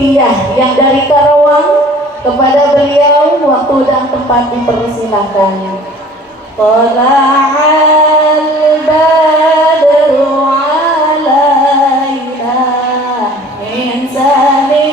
Lutfiyah yang dari Karawang. Kepada beliau waktu dan tempat dipersilahkan. Tala'al badru alaina min sani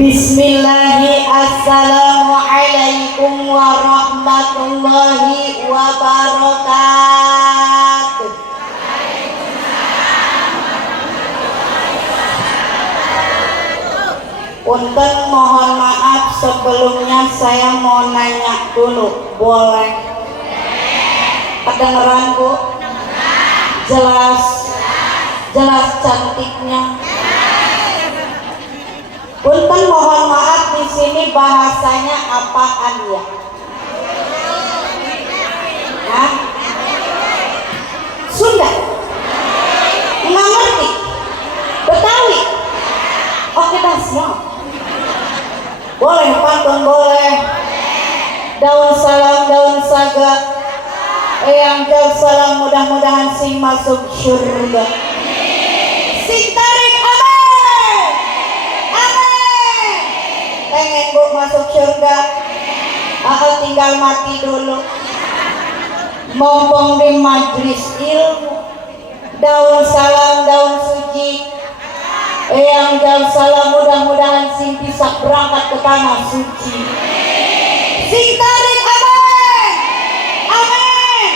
Bismillahi, assalamualaikum warahmatullahi wabarakatuh. Punten, mohon maaf sebelumnya saya mau nanya dulu, boleh? Kedengeran Bu? Jelas? Jelas cantiknya? Punten, mohon maaf di sini bahasanya apaan ya? Hah? Sunda? Nggak ngerti? Betawi? Oke dah, siap. Boleh pantun, boleh. Daun salam, daun saga. Eyang jauh salam, mudah-mudahan sing masuk surga. Sing tarik, amin. Amin. Pengen Bu masuk surga? Aku tinggal mati dulu. Mumpung di majlis ilmu. Daun salam, daun suci. Eyang jauh salam, mudah-mudahan sing bisa berangkat ke tanah suci. Sing tarik, amin. Amin.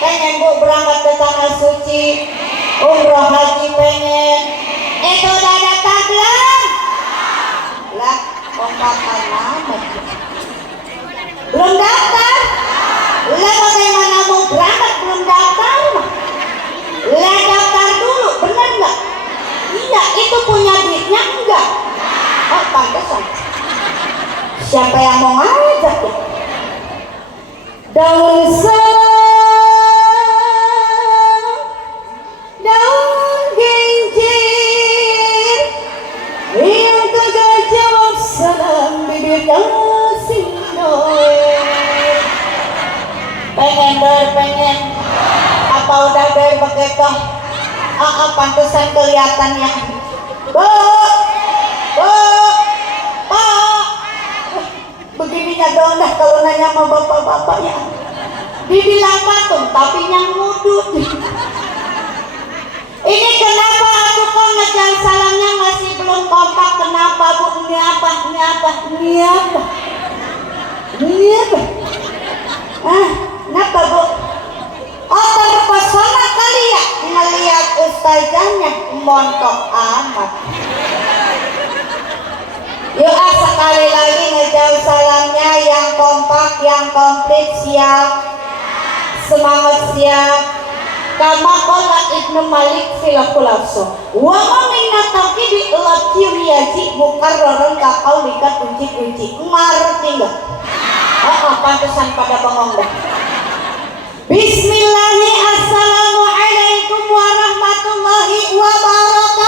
Pengen Bu berangkat ke tanah suci, umroh haji pengen. Itu udah datang belum? Lah, kompakan amat. Belum daftar? Lah bagaimana mau berangkat belum daftar? Lah daftar dulu, bener nggak? Iya, itu punya duitnya enggak? Oh, pantesan. Siapa yang mau ngajak tuh? Daun salam, daun genjer, yang kagak jawab salam bibirnya sinoi. Pengen apa udah dari begitu? Pantesan kelihatannya. Bu, Pak, begininya dong dah kalau nanya sama bapak-bapaknya. Dibilang patung tapi yang ngudut. Ini kenapa aku kok ngejar salamnya masih belum kompak? Kenapa Bu? Ini apa? Kenapa Bu? Oh, terpesona kali ya ngeliat ustazahnya montok amat. Yuk sekali lagi ngejar jam salamnya yang kompak, yang komplit, siap? Semangat, siap? Kama qala Ibnu Malik filafulaso wa ma minna taqidi latium yaji mukarraran ka qaulika kunci-kunci. Ngerti enggak? Pantesan pada bengong dah. Bismillahi, assalamualaikum warahmatullahi wabarakatuh.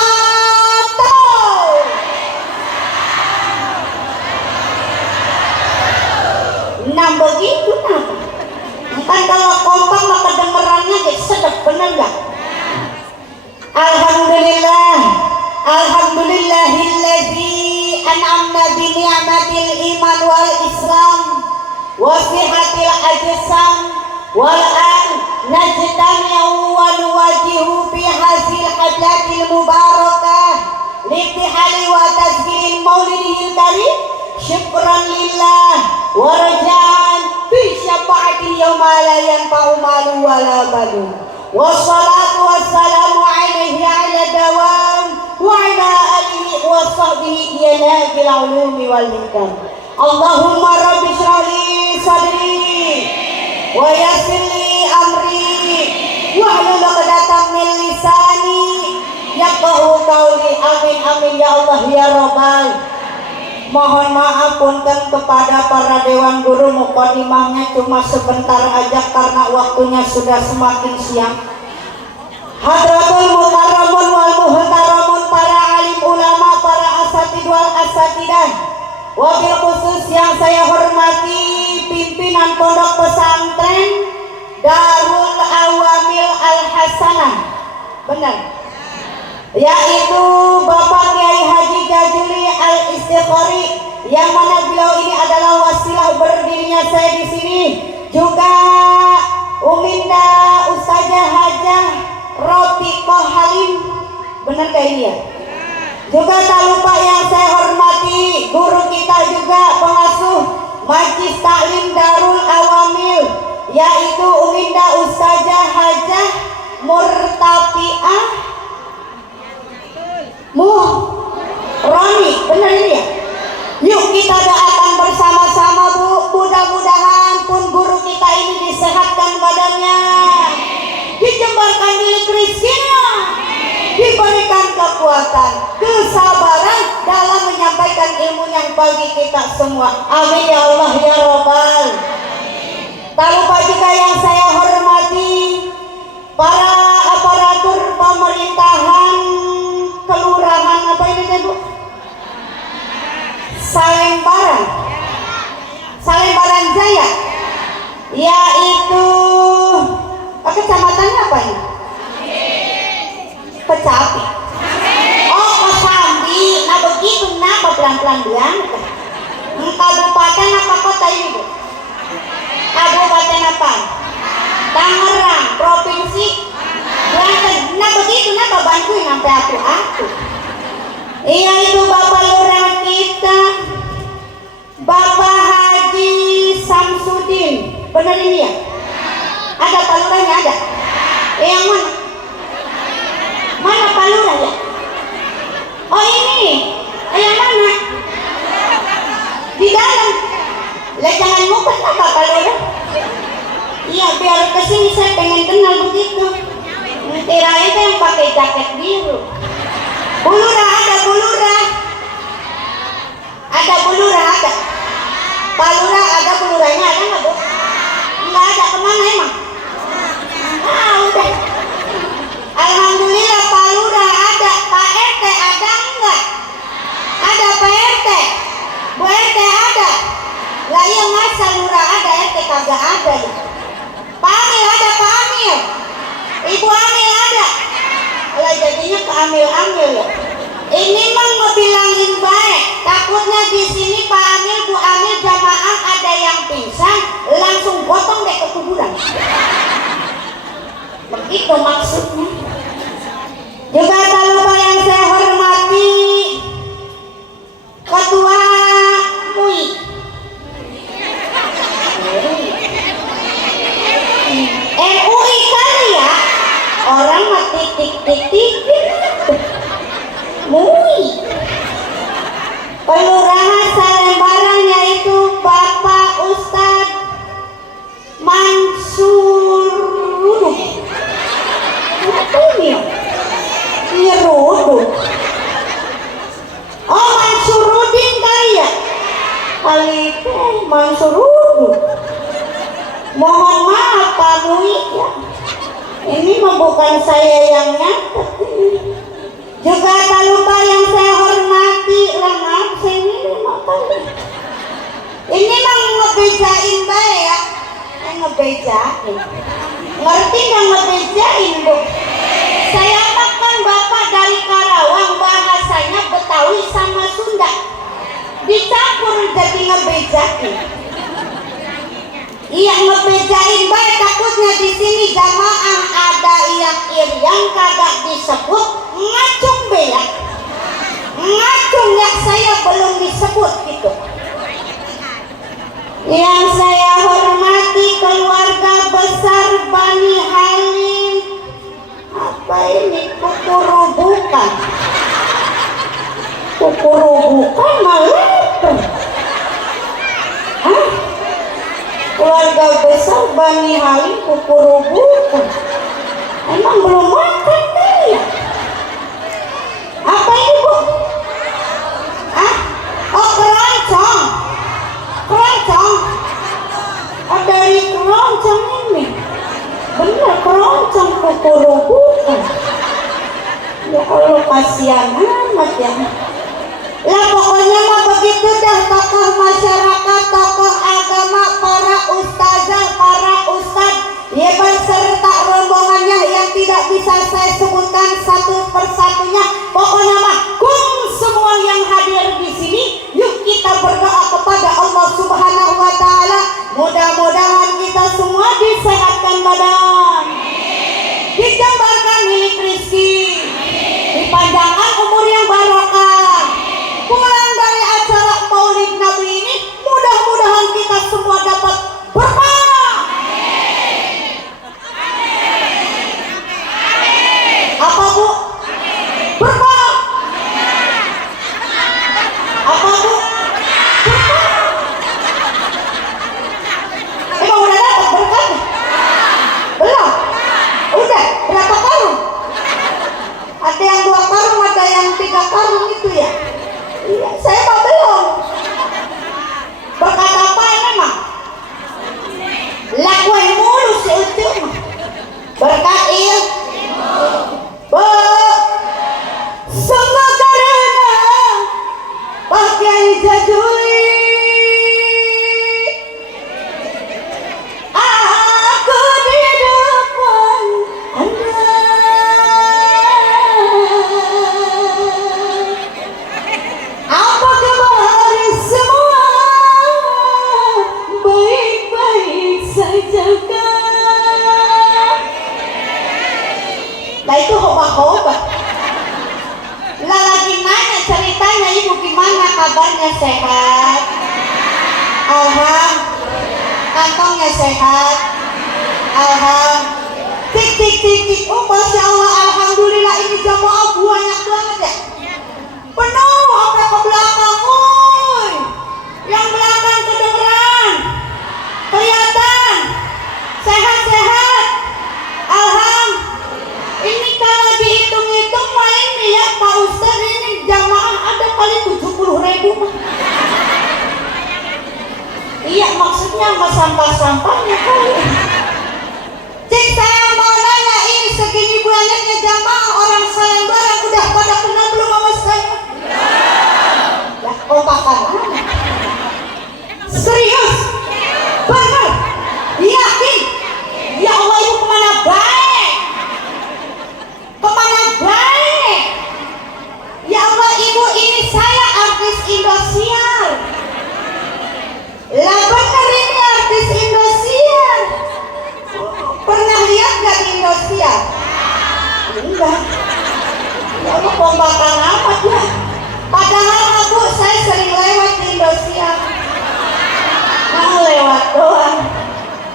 Nah begitu nah. Kan kalau kompak maka dengerannya jadi sedap, bener gak? Alhamdulillah, alhamdulillahilladzi an'amna bi ni'matil iman wal islam wa sihatil ajsam wal an najtami'u wa nuwajihu fi hazil hajlatil mubarakah litihali wa tazkiril maulidil karim syukran lillah wa raja'an fi syafa'ati yawma la yanfa'u malu wala banun wassalatu wassalamu alaihi ala dawam wa ala alihi wa sahbihi yanagil ulumi wal hikam. Allahumma rabbi shrah li sadri wa yassir li amri wahlul 'uqdatam min lisani yafqahu qawli. Amin amin ya Allah ya rabbal. Mohon maaf punten kepada para dewan guru, mukadimahnya cuma sebentar aja karena waktunya sudah semakin siang. Hadratul mukarramun wal muhtaramun, para alim ulama, para asatid wal asatidah, wabil khusus yang saya hormati pimpinan pondok pesantren Darul Awamil Al Hasanah, benar, yaitu Bapak Kiai Haji Jajuli Al Istiqori, yang mana beliau ini adalah wasilah berdirinya saya di sini. Juga Uminda Ustazah Hajah Rotiqoh Halim, benar kayak ini ya. Juga tak lupa yang saya hormati guru kita juga pengasuh Majlis Taklim Darul Awamil, yaitu Uminda Ustazah Hajah Murtafiah Roni, benar ini ya? Yuk kita doakan bersama-sama Bu, mudah-mudahan pun guru kita ini disehatkan badannya, dijembarkan dari keriskinnya, diberikan kekuatan, kesabaran dalam menyampaikan ilmu yang bagi kita semua. Amin ya Allah ya Rabbal. Tak lupa juga yang saya hormati para aparatur pemerintahan kelurahan apa ini Bu? Salembaran Jaya, yaitu kecamatannya apa ini? Kecapi. Oh Kosambi. Nah begitu kenapa pelan-pelan bilang? Kabupaten apa kota ini Bu? Kabupaten apa? Tangerang, provinsi Banten. Nah begitu kenapa bantuin sampai aku. Iya itu Bapak Lurah kita, Bapak Haji Samsudin, benar ini ya? Ada Pak Lurahnya ada? Yang mana? Mana Pak Lurah ya? Oh ini, yang mana? Di dalam. Lah jangan ngumpet apa Pak Lurah? Iya biar kesini saya pengen kenal begitu. Kirain yang pakai jaket biru. Bu Lurah ada, Bu Lurah. Ada Bu Lurah ada. Pak Lurah ada, Bu Lurahnya ada nggak Bu? Nggak ada, kemana emang? Udah. Alhamdulillah Pak Lurah ada. Pak RT ada nggak? Ada Pak RT. Bu RT ada. Lah iya masa Lurah ada, RT kagak ada ya. Pak Amil ada, Pak Amil. Ibu Amil ada. Lah jadinya ke Amil-Amil ya. Ini mah ngebilangin baik. Takutnya di sini Pak Amil, Bu Amil jamaah ada yang pingsan, langsung potong deh ke kuburan. Begitu maksudnya. Juga tak lupa yang saya hormati Ketua MUI. MUI kali ya. Orang mah titik-titik MUI. Kelurahan Salembaran yaitu kali teh Mansur Udu. Mohon maaf Pak Bui ya. Ini mah bukan saya yang nyatet ini. Juga tak lupa yang saya hormati lengap sini ini mah ngebejain bae ya. Ngebejain. Ngerti nggak ngebejain Bu? Saya makan Bapak dari Karawang, bahasanya Betawi sama Sunda dicampur jadi ngebejain. Iya ngebejain baik, takutnya di sini jamaah ada yang irian kagak disebut ngacung ya. Ngacung ya, saya belum disebut gitu. Yang saya hormati keluarga besar Bani Halim. Apa ini kukurubukan? Kukurubukan malah keluarga besar Bani Halim kukurubukan. Emang belum makan kali ya? Apa ini Bu? Oh keroncong. Keroncong. Oh dari keroncong ini. Bener keroncong kukurubukan. Ya Allah kasihan amat ya. Lah pokoknya mah begitu dah, tokoh masyarakat, tokoh agama, para ustazah, para ustad, ya beserta rombongannya yang tidak bisa saya sebutkan satu persatunya. Pokoknya mah semua yang hadir di sini, yuk kita berdoa kepada Allah Subhanahu wa taala. Mudah-mudahan kita semua disehatkan badan, dijambarkan milik rezeki, dipanjangkan umur yang barokah. Pulang dari acara Maulid Nabi ini, mudah-mudahan kita semua dapat berkah. Apa Bu? Berkah. Apa Bu? Berkah. Emang udah dapat berkah? Belum? Udah? Berapa karung? Ada yang 2 karung, ada yang 3 karung itu ya? Iya, saya mah belum. Berkat apa memang? Lakuin mulu si Ucup. Berkat ilmu. Semua karena pakai jaduli. Aku di depan Anda. Apa kabar semua? Baik-baik saja kan? Nah itu hoba-hoba. Lah lagi nanya ceritanya ibu gimana kabarnya, sehat? Alhamdulillah. Kantongnya sehat? Alhamdulillah. Tik tik tik tik. Oh masya Allah, alhamdulillah ini jamaah banyak banget ya. Penuh sampai ke belakang, woy. Yang belakang kedengeran, kelihatan, sehat-sehat. Alhamdulillah. Ini kalau dihitung-hitung mah ini ya Pak Ustaz, ini jamaah ada kali 70.000 mah. Iya maksudnya sama sampah-sampahnya kali. Cik saya mau nanya, ini segini banyaknya jamaah orang Sayembara udah pada kenal belum sama saya? Ya kompakan. Serius? Benar? Yakin? Ya Allah ibu kemana baik? Kemana baik? Ya Allah ibu, ini saya artis Indosiar. Lah benar ini artis Indosiar. Pernah lihat gak di Indosiar? Enggak. Ya Allah kompakan amat ya. Padahal Bu saya sering lewat di Indosiar. Nah lewat doang.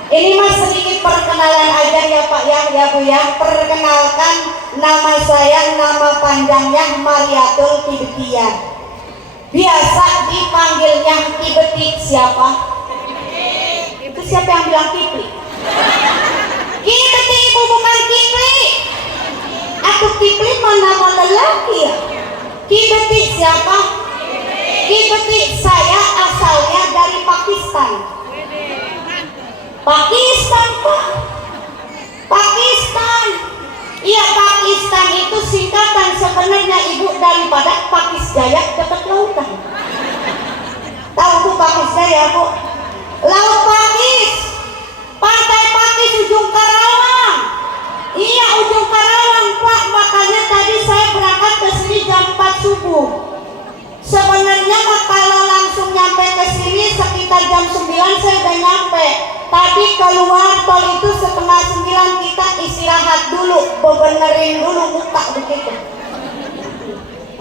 Ini mah sedikit perkenalan aja ya Pak ya Bu ya. Perkenalkan nama saya, nama panjangnya Mariatul Kibetian. Biasa dipanggilnya Kibeti. Siapa? Itu siapa yang bilang Kibeti? Kibeti ibu bukan Kibli. Atau Kibli mah nama lelaki ya. Kibeti siapa? Kibeti saya asalnya Pakistan. Pakistan Pak, Pakistan. Iya, Pakistan itu singkatan sebenarnya Ibu daripada Pakis Jaya dekat lautan. Tahu tuh Pakis Jaya Bu? Laut Pakis, pantai Pakis ujung Karawang. Iya, ujung Karawang Pak. Makanya tadi saya berangkat ke sini jam 4 subuh. Sebenarnya kalau langsung nyampe ke sini sekitar jam 9 saya udah nyampe. Tadi keluar tol itu setengah 9, kita istirahat dulu, bebenerin dulu muka begitu.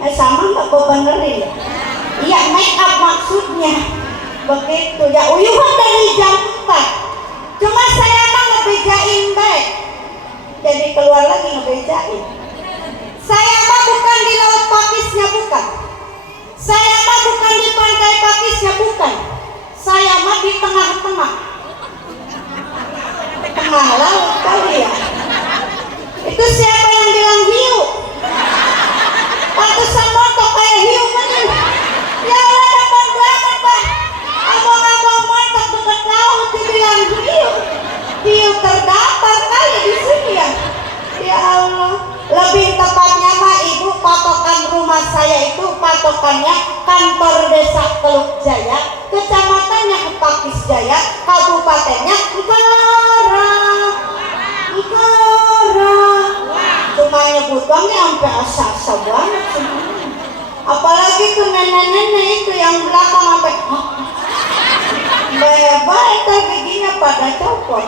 Sama nggak bebenerin? Iya, make up maksudnya. Begitu ya, uyuhan dari jam 4. Cuma saya mah ngebejain baik. Jadi keluar lagi ngebejain. Saya mah bukan di laut Pakisnya, bukan. Saya mah bukan di pantai Pakisnya, bukan. Saya mah di tengah-tengah. Tengah laut kali ya. Itu siapa yang bilang hiu? Pantesan montok kayak hiu bener. Ya Allah, depan banget Pak. Abang-abang montok dekat laut dibilang hiu. Hiu terdampar kali di sini ya. Ya Allah. Lebih tepatnya mah Ibu, patokan rumah saya itu patokannya kantor desa Teluk Jaya, kecamatannya Pakis Jaya, kabupatennya Ngara. Cuma nyebut kami sampai asa-asa banget semuanya. Apalagi tuh nenek-nenek itu yang belakang sampai bye-bye, giginya pada copot.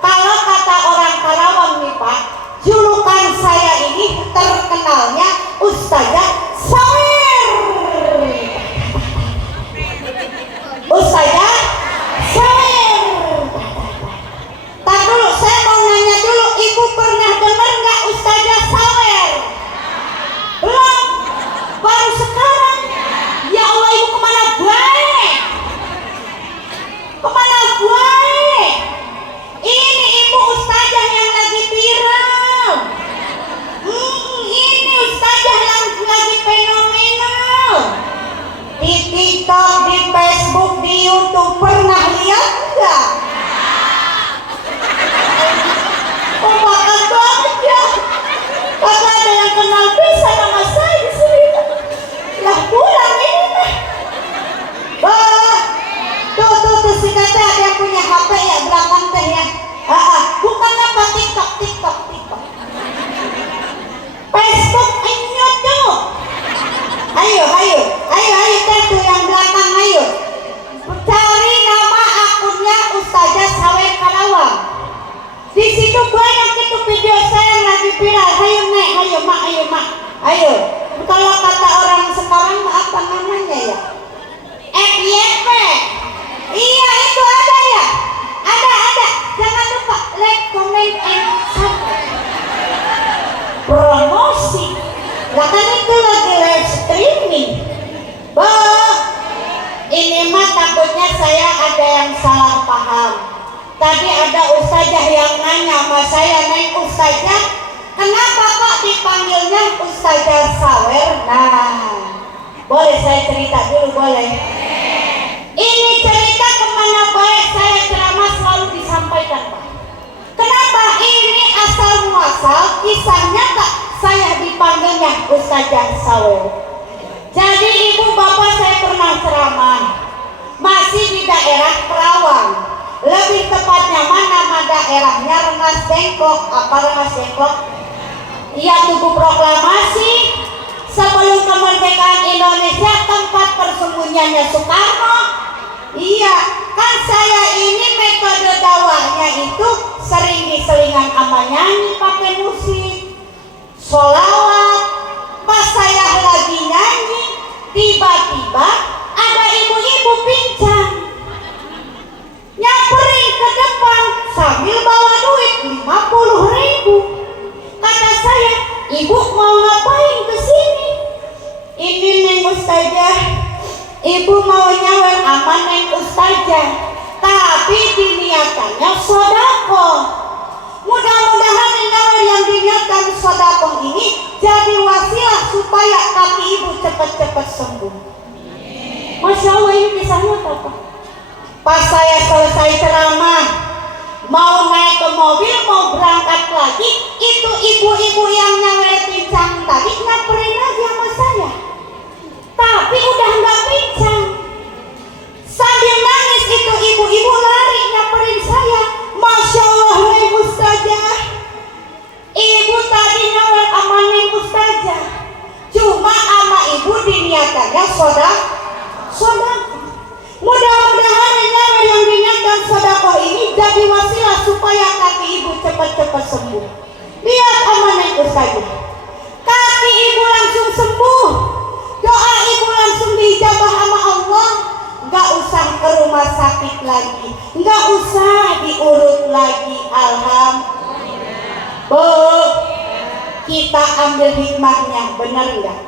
Kalau kata orang Karawang nih Pak, julukan saya ini terkenalnya Ustazah Sawer. Ustazah Sawer. Tak dulu, saya mau nanya dulu, Ibu pernah dengar nggak Ustazah Sawer? Belum? Baru sekarang? Ya Allah, Ibu kemana baik? Kemana baik? Ini Ibu Ustazah yang lagi viral. Ini Ustazah yang lagi fenomenal. Di TikTok, di Facebook, di YouTube, pernah lihat nggak? Oh, bakat banget ya. Kagak ada yang kenal bisa nama saya di sini. Lah pulang ini mah. Tuh si kata ada yang punya HP ya belakang teh ya. Bukan apa TikTok. Facebook ini tuh. Ayo teh tuh yang belakang ayo. Cari nama akunnya Ustazah Sawer Karawang. Di situ banyak itu video saya yang lagi viral. Ayo Nek, ayo mak. Kalau kata orang sekarang apa namanya ya? FYP. Iya itu ada ya. Ada. Jangan lupa like, comment, and subscribe. Promosi. Lah kan itu lagi live streaming. Ini mah takutnya saya ada yang salah paham. Tadi ada ustazah yang nanya sama saya, Neng Ustazah, kenapa kok dipanggilnya Ustazah Sawer? Nah, boleh saya cerita dulu, boleh? Ini cerita kemana baik saya ceramah selalu disampaikan Pak. Kenapa ini asal muasal kisahnya Kak saya dipanggilnya Ustazah Sawer. Jadi ibu bapak saya pernah ceramah masih di daerah Kerawang. Lebih tepatnya nama daerahnya Rengas Dengklok. Apa Rengas Dengklok? Iya, Tugu Proklamasi. Sebelum kemerdekaan Indonesia, tempat persembunyiannya Soekarno. Iya, kan saya ini metode dakwahnya itu sering diselingan sama nyanyi pakai musik, sholawat. Pas saya lagi nyanyi, tiba-tiba ada ibu-ibu pincang nyamperin ke depan sambil bawa duit 50.000. Kata saya, ibu mau ngapain kesini? Ini Neng Ustazah, ibu mau nyawer sama Neng Ustazah, tapi diniatannya sodako. Mudah-mudahan nyawer yang diniatkan sodako ini jadi wasilah supaya kaki ibu sembuh. Masya Allah, ini kisahnya apa? Pas saya selesai ceramah, mau naik ke mobil, mau berangkat lagi, itu ibu-ibu yang nyawer pincang tadi nyamperin aja sama saya. Tapi udah nggak pincang. Sambil nangis itu ibu-ibu lari nyamperin saya. Masya Allah, Neng Ustazah. Ibu tadi nyawer sama Neng Ustazah. Cuma sama ibu diniatannya sodak. Mudah-mudahan nyawer yang diniatkan sodakoh ini jadi wasilah supaya kaki ibu cepat-cepat sembuh. Lihat sama Neng Ustazah. Kaki ibu langsung sembuh. Doa ibu langsung diijabah sama Allah. Gak usah ke rumah sakit lagi, gak usah diurut lagi. Alhamdulillah. Bu, kita ambil hikmahnya, benar nggak?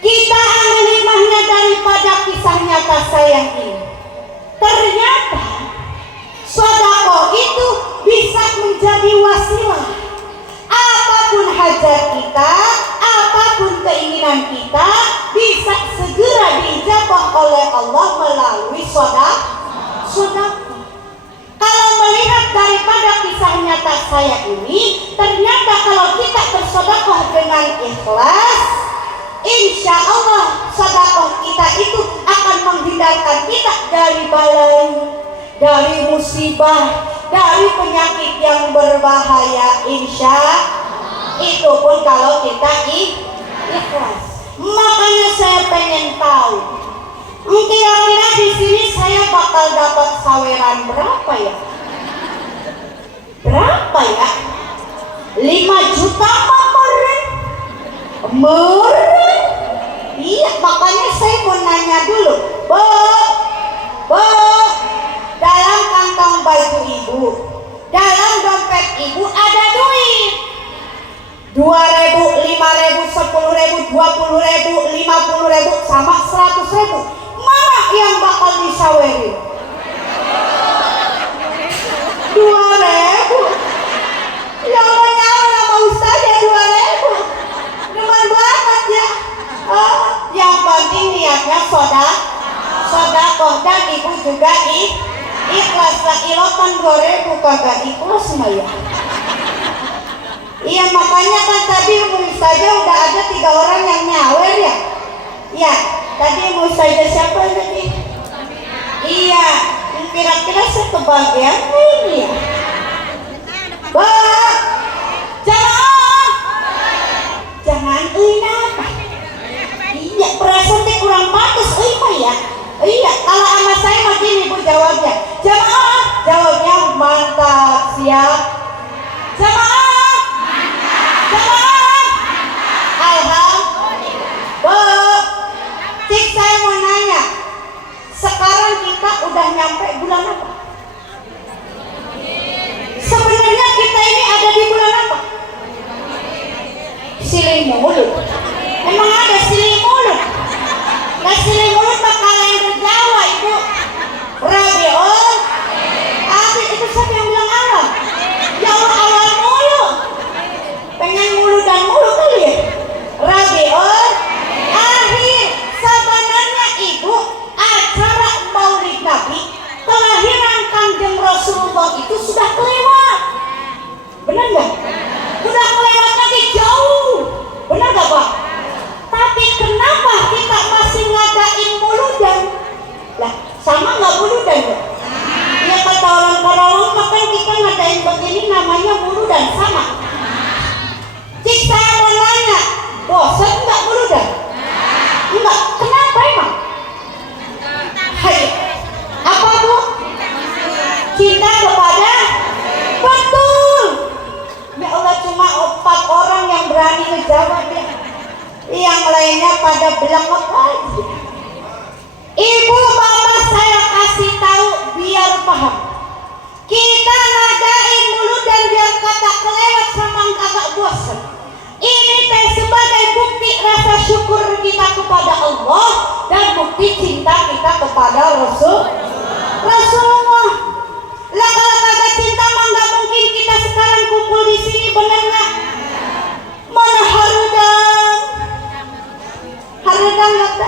Kita ambil hikmahnya daripada kisah nyata saya ini. Ternyata sedekah itu bisa menjadi wasilah. Apapun hajat kita, apapun keinginan kita, bisa segera diijabah oleh Allah melalui sedekah. Kalau melihat daripada kisah nyata saya ini, ternyata kalau kita bersedekah dengan ikhlas, insya Allah sedekah kita itu akan menghindarkan kita dari balai, dari musibah, dari penyakit yang berbahaya. Insya itu pun kalau kita ikhlas. Makanya saya pengen tahu, kira-kira di sini saya bakal dapat saweran berapa ya? Berapa ya? 5 juta meren? Iya, makanya saya mau nanya dulu. Bu, dalam kantong baju ibu, dalam dompet ibu ada duit 2.000, 5.000, 10.000, 20.000, 50.000 sama 100.000. Mana yang bakal disawerin? 2.000. Ya Allah, nyawa sama Ustaz ya 2.000. Demen banget ya. Yang penting niatnya sodakoh dan ibu juga ikhlas. Lah ilokan 2.000 kagak ikhlas mah ya. Iya, makanya kan tadi saja udah ada 3 orang yang nyawer ya. Ya, tadi saja siapa tadi? Iya, kira-kira saya kebagian ini ya. Jamaah, jangan apa? Iya, perasaan teh kurang pantas, mah ya. Iya, kalau sama saya mah gini bu jawabnya. Jamaah, jawabnya mantap, siap. Jamaah. Alhamdulillah. Cik, saya mau nanya, sekarang kita udah nyampe bulan apa? Sebenarnya kita ini ada di bulan apa? Siling mulut. Emang ada siling mulut? Nah, siling mulut bakal yang Jawa itu Rabiul Akhir. Itu siapa yang bilang awal? Ya Allah, awal mulu. Pengen mulu dan mulu kali ya. Rabiul Akhir. Sebenarnya ibu, acara Maulid Nabi kelahiran Kanjeng Rasulullah itu sudah kelewat. Benar nggak? Sudah kelewat lagi jauh. Benar nggak Pak? Tapi kenapa kita masih ngadain muludan? Lah, sama nggak muludan ya? Ya kata orang Karawang, maka kita ngadain begini namanya muludan, sama. Cik, saya mau nanya, bosan nggak muludan? Enggak. Kenapa emang? Hai, apa bu? Cinta kepada? Betul. Ya Allah, cuma 4 orang yang berani ngejawab ya. Yang lainnya pada bilang apa aja. Ibu bapak saya kasih tahu biar paham. Kita ngadain mulut dan biar kata kelewat sama kagak bosan. Ini teh sebagai bukti rasa syukur kita kepada Allah dan bukti cinta kita kepada Rasulullah. Lah kalau kagak cinta mah nggak mungkin kita sekarang kumpul di sini, bener nggak? Mana harudang nggak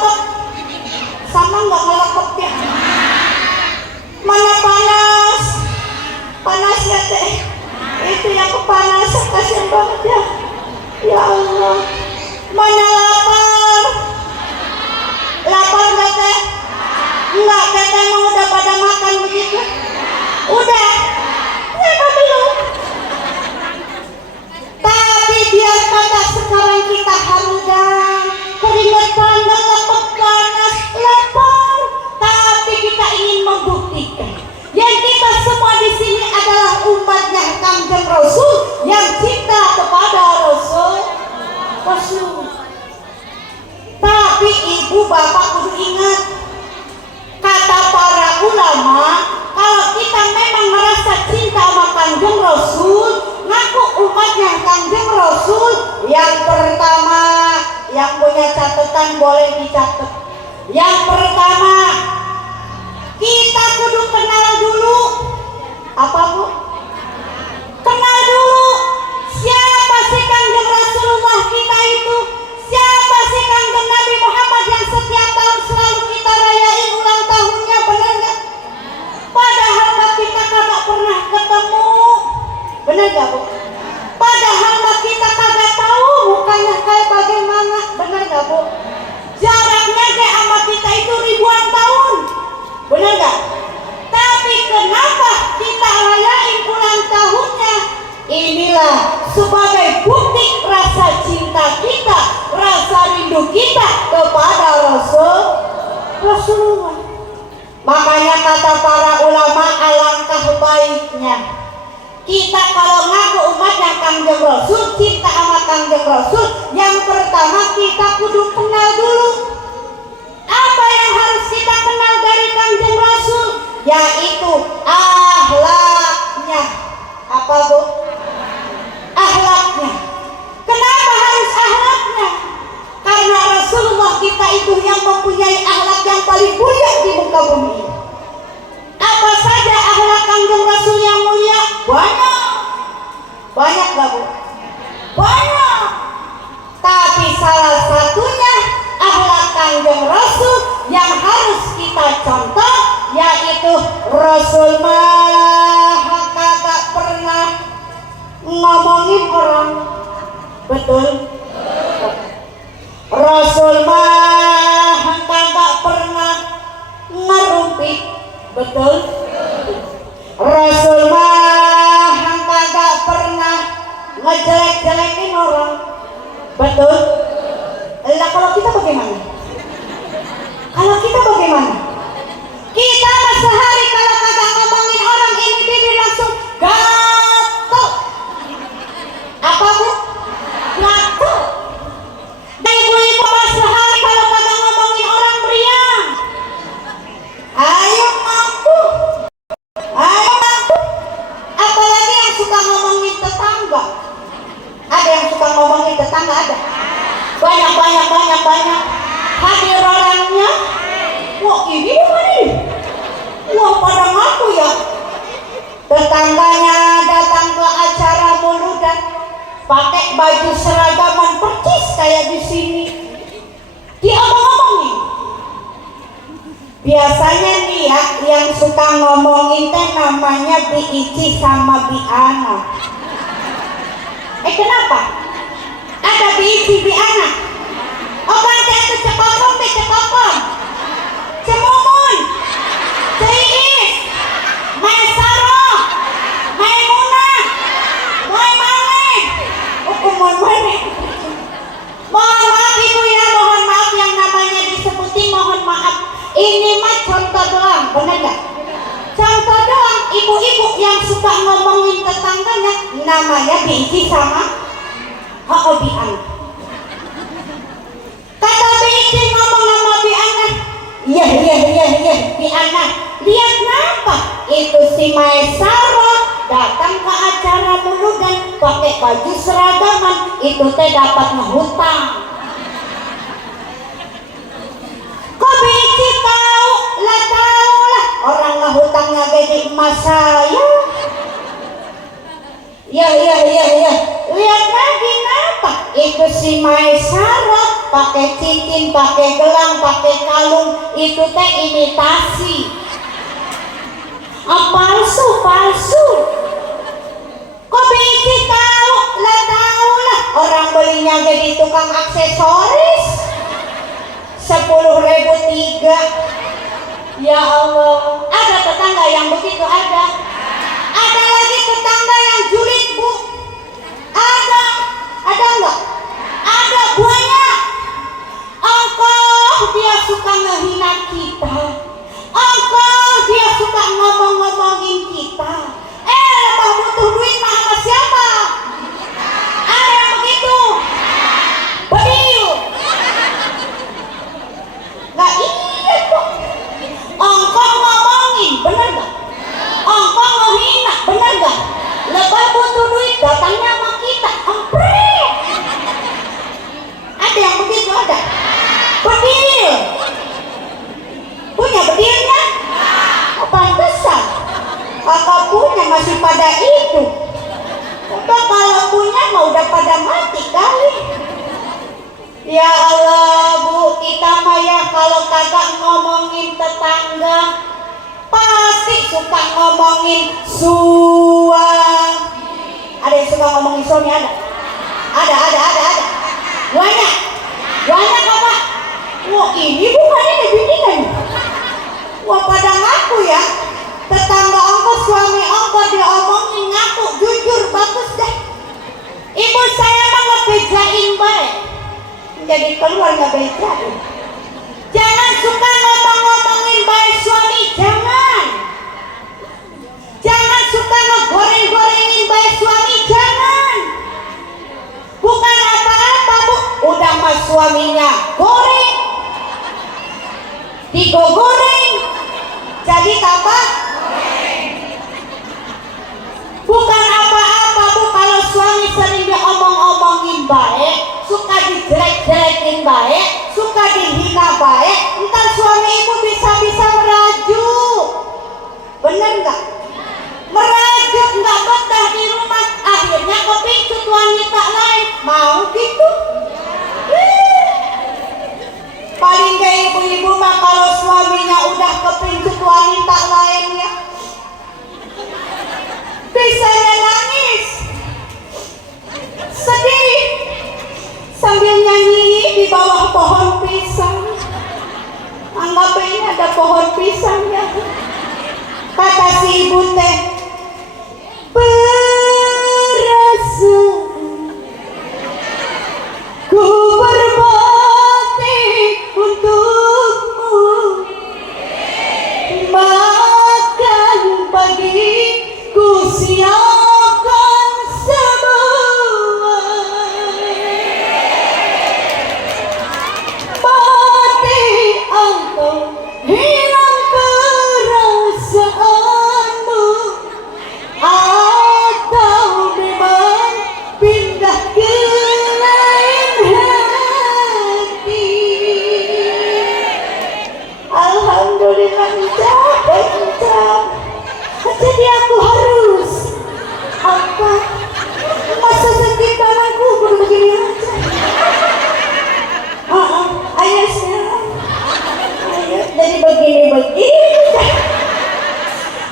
ngelekep sama nggak ngelekep ya? Mana panas? Panasnya teh itu yang kepanasan, kasihan banget ya. Ya Allah. Mana lapar? Lapar nggak teh? Enggak, teh emang udah pada makan begitu? Udah? Siapa belum? Tapi biar kata sekarang kita haludan, keringetan, ngelekep, panas, lapar. Tapi kita ingin membuktikan yang kita semua di sini adalah umatnya Kangjeng Rasul yang cinta kepada Rasul. Tapi ibu bapak kudu ingat, kata para ulama, kalau kita memang merasa cinta sama Kangjeng Rasul, ngaku umatnya Kangjeng Rasul, yang pertama, yang punya catatan boleh dicatat. Yang pertama, kita kudu kenal dulu. Apa bu? Kenal dulu siapa sih Kangjeng Rasulullah kita itu? Siapa sih Kangjeng Nabi Muhammad yang setiap tahun selalu kita rayain ulang tahunnya, benar nggak? Padahal kita kagak pernah ketemu, benar nggak bu? Padahal kita kagak tahu mukanya kayak bagaimana, benar nggak bu? Jaraknya kayak sama kita itu ribuan tahun, benar nggak? Tapi kenapa kita rayain ulang tahunnya? Inilah sebagai bukti rasa cinta kita, rasa rindu kita kepada Rasulullah. Makanya kata para ulama, alangkah baiknya kita kalau ngaku umatnya Kangjeng Rasul, cinta sama Kangjeng Rasul, yang pertama kita kudu kenal dulu. Apa yang harus kita kenal dari Kangjeng Rasul? Yaitu akhlaknya. Apa bu? Akhlaknya. Kenapa harus akhlaknya? Karena Rasulullah kita itu yang mempunyai akhlak yang paling mulia di muka bumi. Apa saja akhlak Kangjeng Rasul yang mulia? Banyak. Banyak gak bu? Banyak. Tapi salah satunya akhlak Kangjeng Rasul yang harus kita contoh, yaitu Rasul mah kagak pernah ngomongin orang. Betul? Rasul mah kagak pernah ngerumpi. Betul? Rasul mah kagak pernah ngejelek-jelekin orang. Betul? Lah kalau kita bagaimana? Kalau kita bagaimana? Kita mah sehari kalau kagak ngomongin orang ini bibir langsung gatel. Apa bu? Gatel. Dan ibu-ibu mah sehari kalau kagak ngomongin orang meriang. Ayo mampu. Ayo mampu. Apalagi yang suka ngomongin tetangga. Ada yang suka ngomongin tetangga, ada. Banyak. Hadir orangnya. Wah ini bukan ini. Wah pada ngaku ya. Tetangganya datang ke acara muludan, pakai baju seragaman percis kayak di sini. Dia ngomongin. Biasanya nih ya, yang suka ngomongin teh namanya Bi Ici sama Bi Ana. Kenapa? Ada Bi Ici, Bi Ana. Oh banyak itu cepopon, Bi cepopon, cemumun, ceiis, Maisaro, Maimunah, Moimane, Moimane. Mohon maaf ibu ya, mohon maaf yang namanya disebutin, mohon maaf. Ini mah contoh doang, bener gak? Contoh doang, ibu-ibu yang suka ngomongin tetangganya namanya Bi Ici sama Bi Ana. Kata Bi Ici ngomong sama Bi Ana, iya Bi Ana, lihat kenapa? Itu si Maesaro datang ke acara muludan pakai baju seragaman, itu teh dapat ngehutang. Kok Bi Ici tahu? Lah tahu lah, orang ngehutangnya gede emas saya. Iya. Lihat lagi kenapa? Itu si Maesaro pakai cincin, pakai gelang, pakai kalung, itu teh imitasi. Palsu. Kok biji tahu? Lah tahu lah. Orang belinya jadi tukang aksesoris. 10.003. Ya Allah. Ada tetangga yang begitu ada. Ada lagi tetangga yang julid, Bu. Ada enggak? Ada banyak. Engkau dia suka ngehina kita. Engkau dia suka ngomong-ngomongin kita. Lebah butuh duit mah sama siapa? Ada yang begitu? Bedil. Nggak iya kok. Engkau ngomongin, bener gak? Engkau ngehina, bener gak? Lebah butuh duit, datangnya sama kita. Empret. Ada yang begitu ada? Bedil. Punya bedilnya? Oh, pantesan. Kakak punya masih pada itu. Udah kalau punya mah udah pada mati kali. Ya Allah, Bu, kita mah ya kalau kagak ngomongin tetangga pasti suka ngomongin suami. Ada yang suka ngomongin suami ada? Ada. Banyak apa? Wah, ini bukannya dibikinin. Wah, pada ngaku ya. Tetangga engkau, suami engkau diomongin ngaku, jujur, bagus deh. Ibu saya mah ngebejain baik. Jadi keluar ngebejain. Jangan suka ngomong-ngomongin baik suami, jangan. Jangan suka ngegoreng-gorengin baik suami, jangan. Bukan apa-apa, Bu. Udah mah suaminya goreng. Digoreng. Jadi apa? Bukan apa-apa, Bu, kalau suami sering diomong-omongin baik, suka dijelek-jelekin baik, suka dihina baik, entar suami ibu bisa-bisa merajuk. Bener nggak? Merajuk, nggak betah di rumah, akhirnya kepincut wanita lain. Mau gitu? Paling gak ibu-ibu mah kalau suaminya udah kepincut wanita lainnya, bisanya nangis, sedih, sambil nyanyi di bawah pohon pisang. Anggap ini ada pohon pisangnya. Kata si ibu teh, berasa ku berbakti untukmu, makan pagi ku siapkan semua, mati engkau hilang perasaanmu, atau memang pindah ke lain hati. Alhamdulillah mencapai. Jadi aku harus apa? Masa sakit tanganku kudu begini aja. Ayo sekarang. Ayo jadi begini.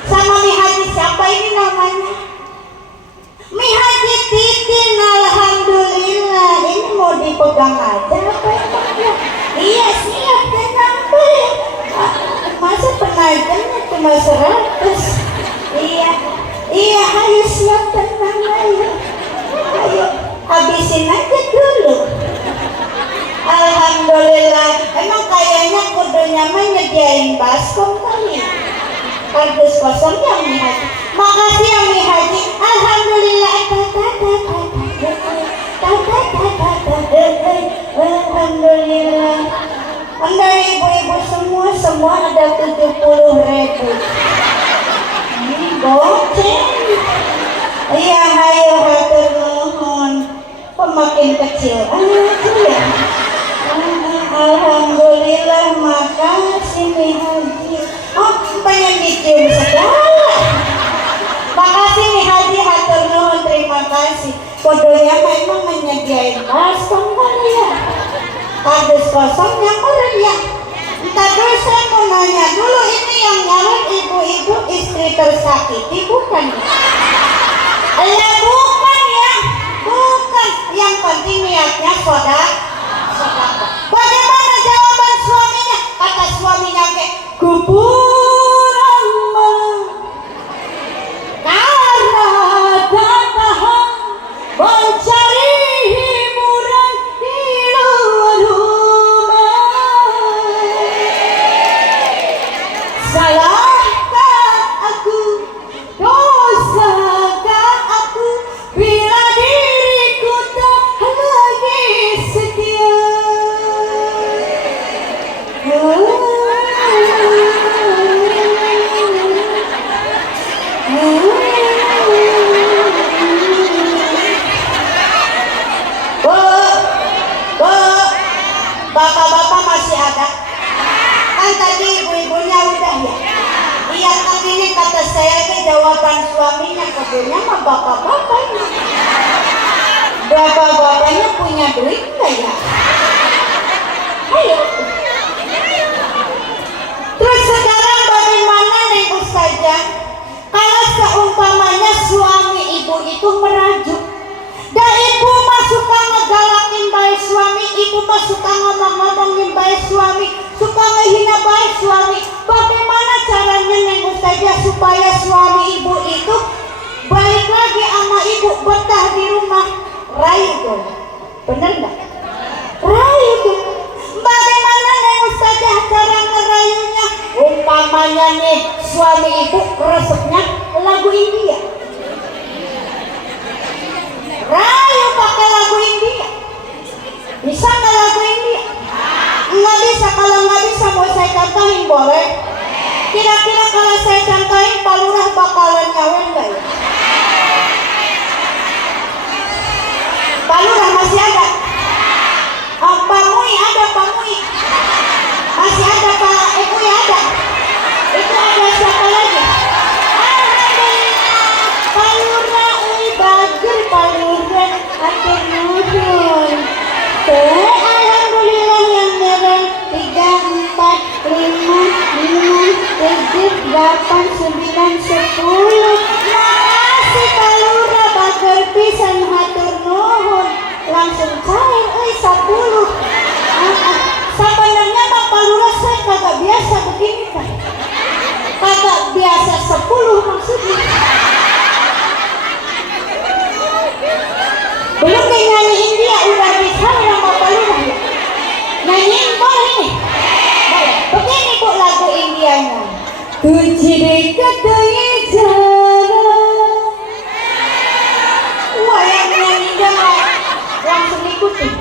Sama Mi Haji siapa ini namanya? Mi Haji Titin. Alhamdulillah. Ini mau dipegang aja apa ya? Iya siap tenang. Masa penaikannya cuma 100. Iya, ayo siap tenang, ayo habisin aja dulu. Alhamdulillah, emang kayaknya kudunya menyediain baskom kali. Kardus kosongnya Mi Haji. Makasih ya Mi Haji. Alhamdulillah. Alhamdulillah. Anda ibu-ibu semua ada 70.000. Goceng. Iya, ayo hatur nuhun. Pemakin kecil aja ya. Alhamdulillah, makasih Mi Haji. Oh, pengen dicium segala. Makasih Mi Haji, hatur nuhun, terima kasih. Kodonya memang menyediain baskom kali ya. Kardus kosong yang meriah. Entar dulu saya mau nanya dulu, ini yang nyalon ibu-ibu istri tersakiti bukan? Ya bukan ya, bukan. Yang penting niatnya sodako. Bagaimana jawaban suaminya? Kata suaminya kayak kuburan karena tak tahan mencari hiburan di luar rumah. Salahkah aku, dosakah aku bila diriku tak lagi setia? Bapak-bapak masih ada? Kan tadi ibu-ibunya udah ya? Iya, kan ini kata saya ke jawaban suaminya, katanya mah bapak-bapaknya. Bapak-bapaknya punya duit nggak ya? Ayo. Terus sekarang bagaimana nih Ustazah? Kalau seumpamanya suami ibu itu merajuk, dan ibu mah suka ngegalakin baik suami, ibu mah suka ngomong-ngomongin baik suami, suka ngehina baik suami. Bagaimana caranya Neng Ustazah supaya suami ibu itu balik lagi sama ibu, betah di rumah? Rayu dong, bener nggak? Rayu dong. Bagaimana Neng Ustazah cara ngerayunya? Umpamanya nih suami ibu resepnya lagu India, rayu pakai lagu India. Bisa nggak lagu India? Nggak bisa. Kalau nggak bisa mau saya contohin boleh? Kira-kira kalau saya contohin Pak Lurah bakalan nyawen nggak ya? Pak Lurah masih ada? Pak Mui ada, Pak Mui masih ada, Pak Eko ya ada. Itu ada siapa lagi? Alhamdulillah Pak Lurah Bagir, Pak Lurah atur nuhun. Alhamdulillah yang merah 3, 4, 5, 6, 7, 8, 9, 10. Makasih Pak Lurah Bagir pisan hatur nuhun. Langsung cair 10. Sebenarnya Pak Lurah saya kagak biasa begini kan. Kagak biasa 10 maksudnya. Belum kayak nyanyi India udah bisa sama Pak Lurah ya? Nyanyiin boleh nih? Boleh. Begini Bu lagu Indianya. Tuji dekat dari jalan. Wah yang nyanyi jangan langsung ikutin.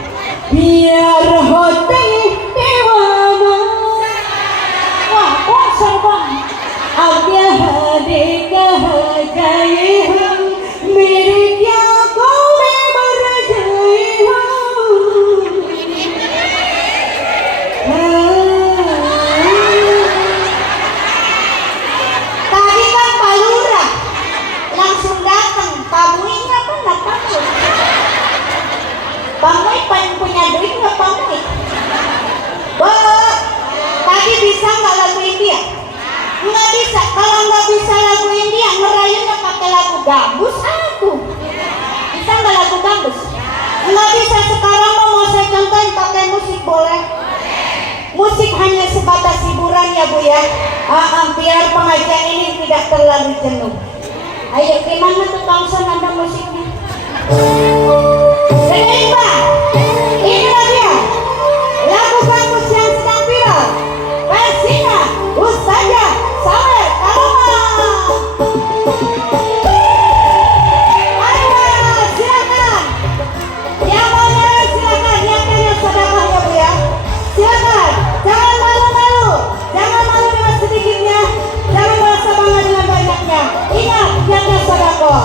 Biar hati dewana. Wah konser banget. Abia hadik kehajayan miliknya kau berjaya. Tadi kan Pak Lurah langsung datang. Pak Mui nggak pernah tahu. Pak Mui paling punya duit nggak Pak Mui? Tadi bisa nggak lagu India? Nggak bisa. Kalau nggak bisa lagu India, ngerayunya pakai lagu gambus aku. Bisa nggak lagu gambus? Nggak bisa. Sekarang mau saya contohin pakai musik boleh? Musik hanya sebatas hiburan ya Bu ya. Biar pengajian ini tidak terlalu jenuh. Ayo gimana tukang sound ada musiknya? Dengerin Pak. Inilah dia lagu gambus yang sedang viral. Versinya Ustazah Sawer Karama. Ayo silakan. Yang mau nyanyi silakan. Yang punya sedekah ya Bu ya. Silakan. Jangan malu-malu. Jangan malu dengan sedikitnya. Jangan merasa bangga dengan banyaknya. Ingat, jaga sedekah.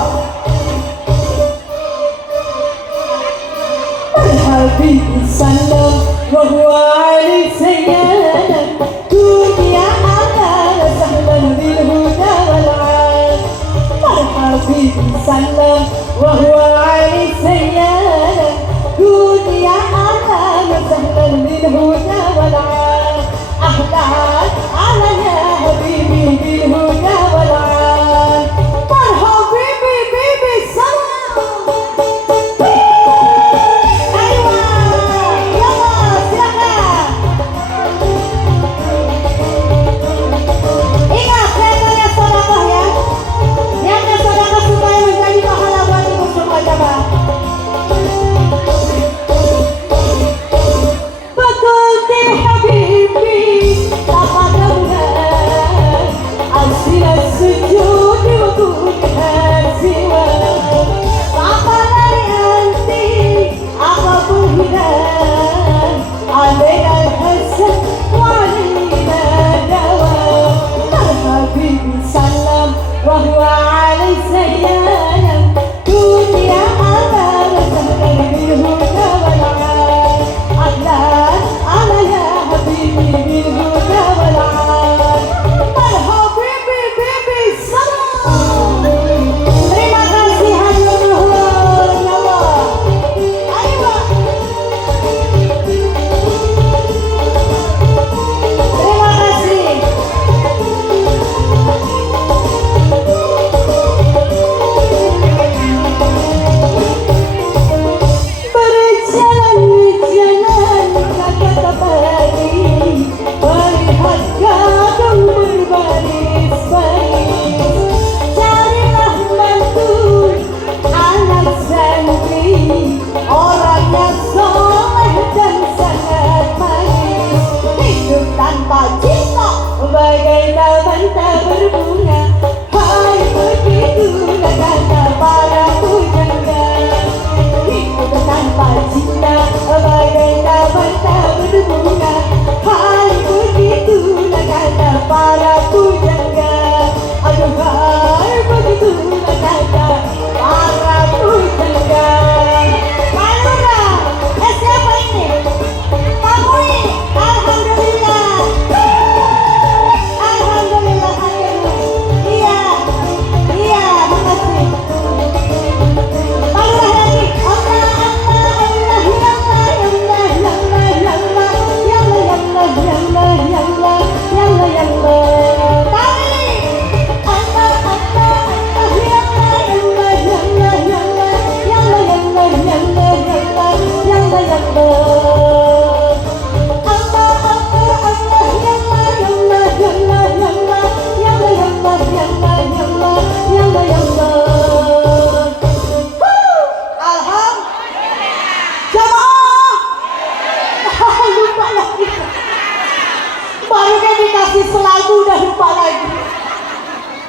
dikasih selagu udah lupa lagi.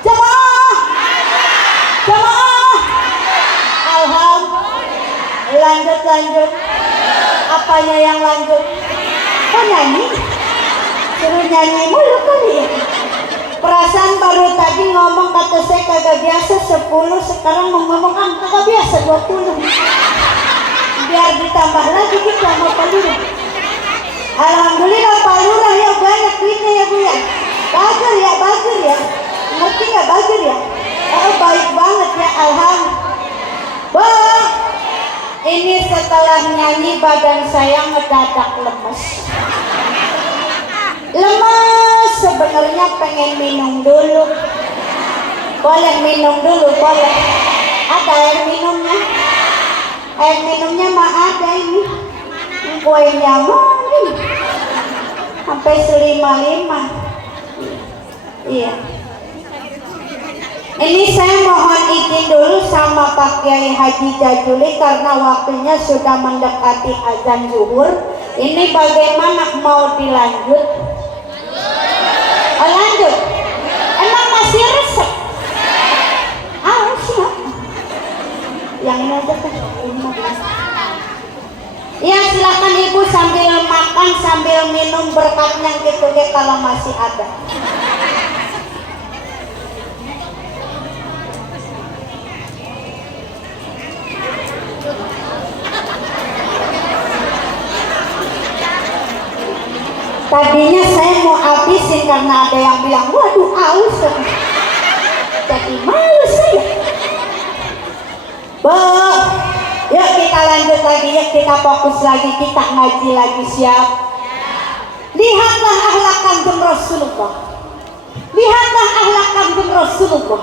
Jamaah, jamaah. Alhamdulillah. Lanjut. Apanya yang lanjut? Kok nyanyi? Suruh nyanyi mulu kali ya. Perasaan baru tadi ngomong kata saya kagak biasa 10, sekarang mau ngomong kagak biasa 20. Biar ditambah lagi gitu sama Pak Lurah. Alhamdulillah Pak Lurah ya banyak duitnya ya Bu ya. Bagus ya. Ngerti gak bagus ya? Oh baik banget ya, alhamdulillah. Ini setelah nyanyi badan saya ngedadak lemes. Sebenarnya pengen minum dulu. Boleh minum dulu, boleh. Ada air minumnya? Air minumnya mah ada ini. Kuenya mah sampai 5. Iya. Ini saya mohon izin dulu sama Pak Kiai Haji Jajuli karena waktunya sudah mendekati azan zuhur. Ini bagaimana mau dilanjut? Lanjut. Emang masih resep? Siap. Yang ini aja kan. Ya silakan Ibu sambil makan sambil minum berkatnya gitu deh kalau masih ada. Tadinya saya mau habisin karena ada yang bilang, waduh aus. Jadi malu saya. Yuk kita lanjut lagi, yuk kita fokus lagi, kita ngaji lagi, siap? Lihatlah akhlak kanjeng Rasulullah. Lihatlah akhlak kanjeng Rasulullah.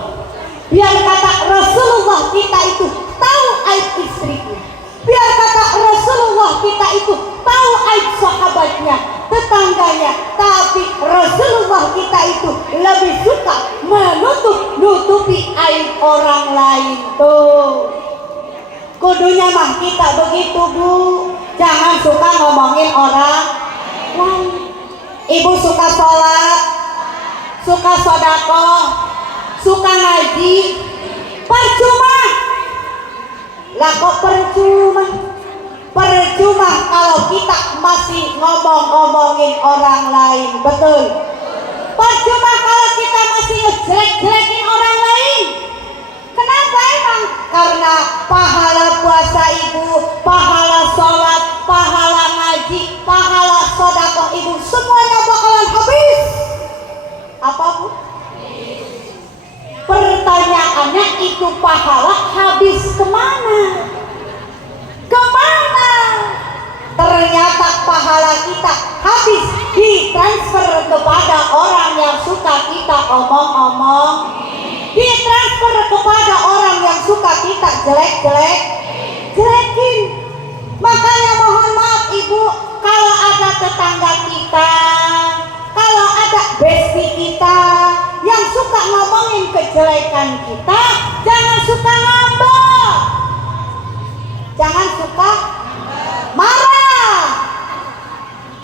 Biar kata Rasulullah kita itu tahu aib istrinya. Biar kata Rasulullah kita itu tahu aib sahabatnya, tetangganya, tapi Rasulullah kita itu lebih suka menutupi aib orang lain. Tuh kudunya mah kita begitu Bu, jangan suka ngomongin orang lain. Ibu suka sholat, suka sodako, suka ngaji, percuma lah. Kok percuma kalau kita masih ngomongin orang lain. Betul. Percuma kalau kita masih ngejelek-jelekin orang lain. Kenapa emang? Karena pahala puasa Ibu, pahala sholat, pahala ngaji, pahala sodako Ibu semuanya bakalan habis. Apa Bu? Pertanyaannya itu pahala habis kemana? Ternyata pahala kita habis ditransfer kepada orang yang suka kita omong-omong, ditransfer kepada orang yang suka kita jelekin. Makanya mohon maaf Ibu, kalau ada tetangga kita, kalau ada bestie kita yang suka ngomongin kejelekan kita, jangan suka ngambek, jangan suka marah.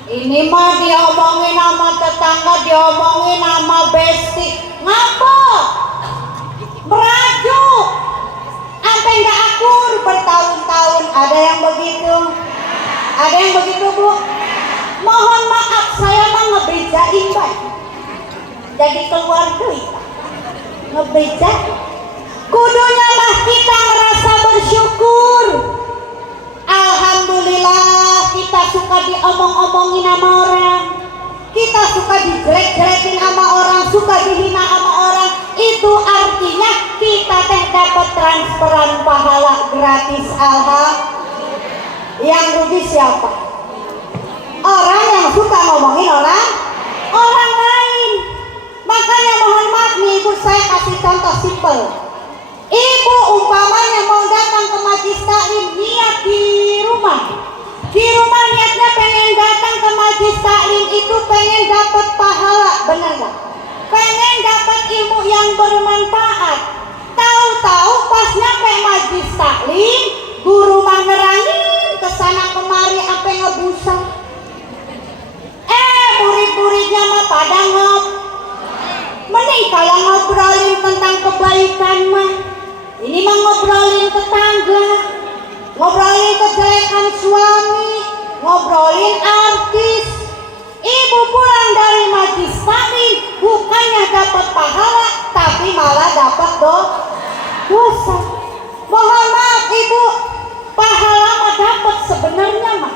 Ini mah diomongin sama tetangga, diomongin sama bestie, ngambek, merajuk, sampai nggak akur bertahun-tahun. Ada yang begitu? Ada yang begitu Bu? Mohon maaf, saya mah ngebejain baik. Jadi keluar duit, ngebeja. Kudunya mah kita ngerasa bersyukur. Alhamdulillah kita suka diomong-omongin sama orang, kita suka dijelek-jelekin sama orang, suka dihina sama orang. Itu artinya kita teh dapat transferan pahala gratis. Alhamdulillah. Yang rugi siapa? Orang yang suka ngomongin orang lain. Makanya mohon maaf nih Ibu, saya kasih contoh simpel. Ibu umpamanya mau datang ke majlis taklim, niat di rumah niatnya pengen datang ke majlis taklim itu pengen dapat pahala, bener gak? Pengen dapat ilmu yang bermanfaat. Tahu-tahu pas nyampe majlis taklim, guru mah nerangin kesana kemari apa ngebusa. Murid-muridnya mah pada ngobrolin tentang kebaikan mah. Ini mah ngobrolin tetangga, ngobrolin kejelekan suami, ngobrolin artis. Ibu pulang dari majlis taklim bukannya dapat pahala, tapi malah dapat dosa. Mohon maaf ibu, pahala mah dapat sebenarnya mah.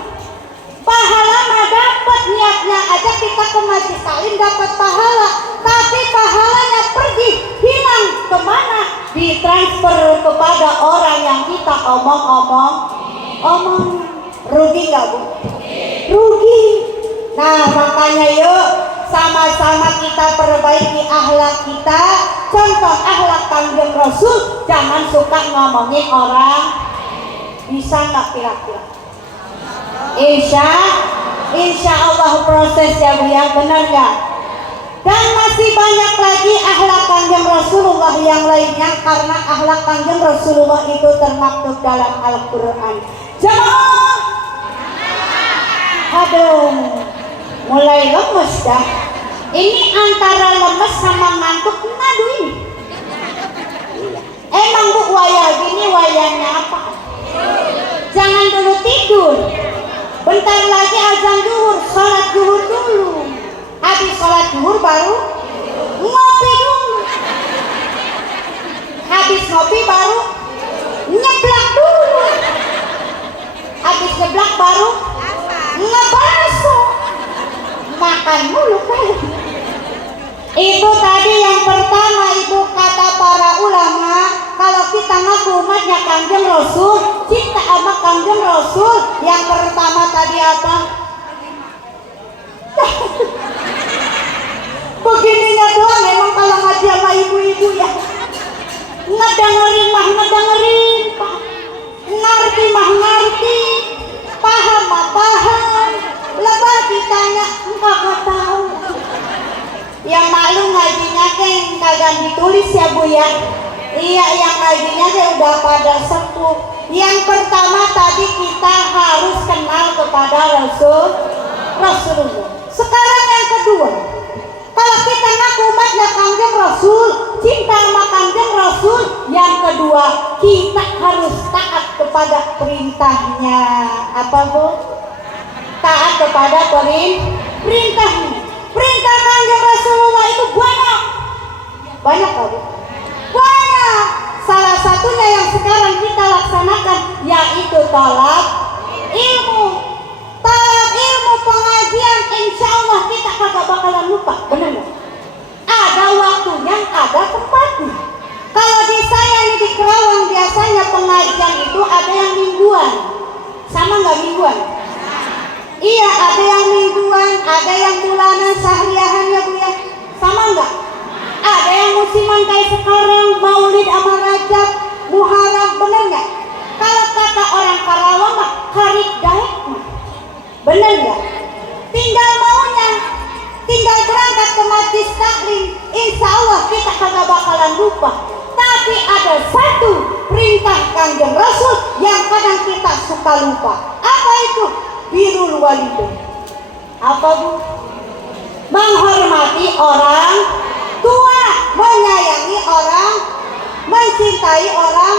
Pahala mah dapat, niatnya aja kita ke majlis taklim dapat pahala, tapi pahalanya pergi hilang kemana? Ditransfer kepada orang yang kita omong. Rugi nggak bu? Rugi. Nah makanya yuk sama-sama kita perbaiki akhlak kita. Contoh akhlak Kanjeng Rasul, jangan suka ngomongin orang. Bisa nggak kira-kira? Insya Allah proses ya bu ya, benar nggak? Dan masih banyak lagi akhlak Kanjeng Rasulullah yang lainnya, karena akhlak Kanjeng Rasulullah itu termaktub dalam Al-Quran. Jamaah, aduh, mulai lemes dah. Ini antara lemes sama ngantuk, ngadu ini. Emang bu wayah gini wayahnya apa? Jangan dulu tidur. Bentar lagi azan zuhur, sholat zuhur dulu. Habis sholat zuhur baru ngopi dulu. Habis ngopi baru nyeblak dulu. Habis nyeblak baru ngebaso. Makan mulu kan. Itu tadi yang pertama ibu, kata para ulama, kalau kita ngaku umatnya Kanjeng Rasul, cinta sama Kanjeng Rasul, yang pertama tadi apa? Begininya doang emang kalau ngaji sama ibu-ibu ya. Ngedengerin mah ngedengerin, Pak. Ngerti mah ngerti, paham mah paham. Lebah ditanya enggak tahu. Yang malu ngajinya kan kagak ditulis ya bu ya. Iya, yang ngajinya kan udah pada sepuh. Yang pertama tadi kita harus kenal kepada Rasulullah. Sekarang yang kedua, kalau kita ngaku umatnya Kanjeng Rasul, cinta sama Kanjeng Rasul, yang kedua kita harus taat kepada perintahnya. Apa bu? Taat kepada perintahnya. Perintah Kanjeng Rasulullah itu banyak kali. Banyak. Salah satunya yang sekarang kita laksanakan yaitu talab ilmu. Talab ilmu, pengajian, insya Allah kita kagak bakalan lupa, benar nggak? Ada waktunya, ada tempatnya. Kalau di saya ini di Kerawang biasanya pengajian itu ada yang mingguan, sama nggak mingguan? Iya, ada yang mingguan, ada yang bulanan, sahriahan ya bu ya, sama nggak? Ada yang musiman kayak sekarang, Maulid sama Rajab, Muharram, bener nggak? Kalau kata orang Karawang mah karik daek mah, bener nggak? Tinggal maunya, tinggal berangkat ke majlis taklim, insya Allah kita kagak bakalan lupa. Tapi ada satu perintah Kanjeng Rasul yang kadang kita suka lupa. Apa itu? Birrul walidain. Apa bu? Menghormati orang tua, menyayangi orang, mencintai orang.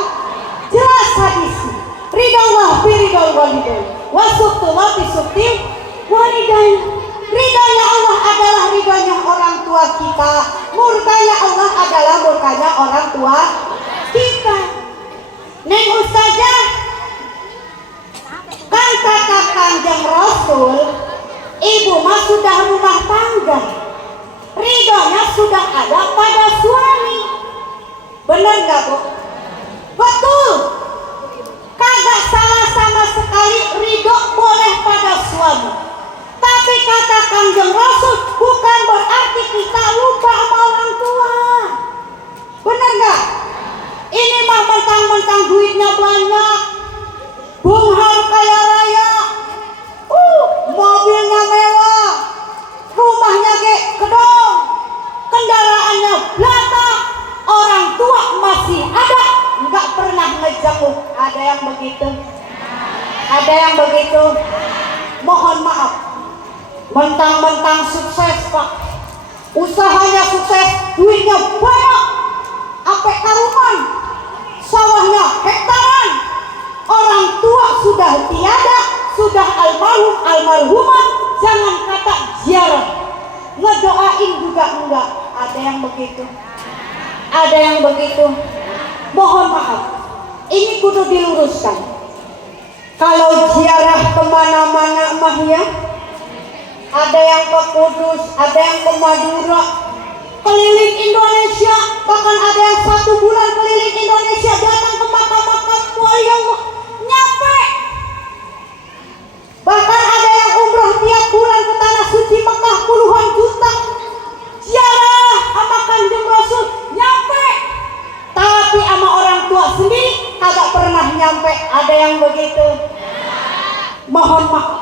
Jelas hadisnya. Ridallah biridal walidain, wasubtullah bisubtil walidain. Ridhonya Allah adalah ridhonya orang tua kita, murkanya Allah adalah murkanya orang tua kita. Neng Ustazah, kan kata Kanjeng Rasul, ibu mah sudah rumah tangga, ridhonya sudah ada pada suami. Benar nggak bu? Betul. Kagak salah sama sekali, ridho boleh pada suami. Tapi kata Kanjeng Rasul, bukan berarti kita lupa sama orang tua. Benar nggak? Ini mah mentang-mentang duitnya banyak, bunghar kaya raya, mobilnya mewah, rumahnya gedong, kendaraannya belata, orang tua masih ada, nggak pernah ngejenguk. Ada yang begitu? Ada yang begitu? Mohon maaf, mentang-mentang sukses pak, usahanya sukses, duitnya banyak, sampai karuman, sawahnya hektaran, orang tua sudah tiada, sudah almarhum almarhumah, jangan kata ziarah, ngedoain juga enggak. Ada yang begitu, ada yang begitu. Mohon maaf, ini kudu diluruskan. Kalau ziarah kemana-mana mah ya, ada yang ke Kudus, ada yang ke Madura, keliling Indonesia, bahkan ada yang 1 bulan keliling Indonesia, datang ke makam-makam wali Allah, nyampe. Bahkan ada yang umroh tiap bulan ke tanah suci Mekah, puluhan juta, ziarah sama Kanjeng Rasul, nyampe. Tapi sama orang tua sendiri kagak pernah nyampe. Ada yang begitu. Mohon maaf,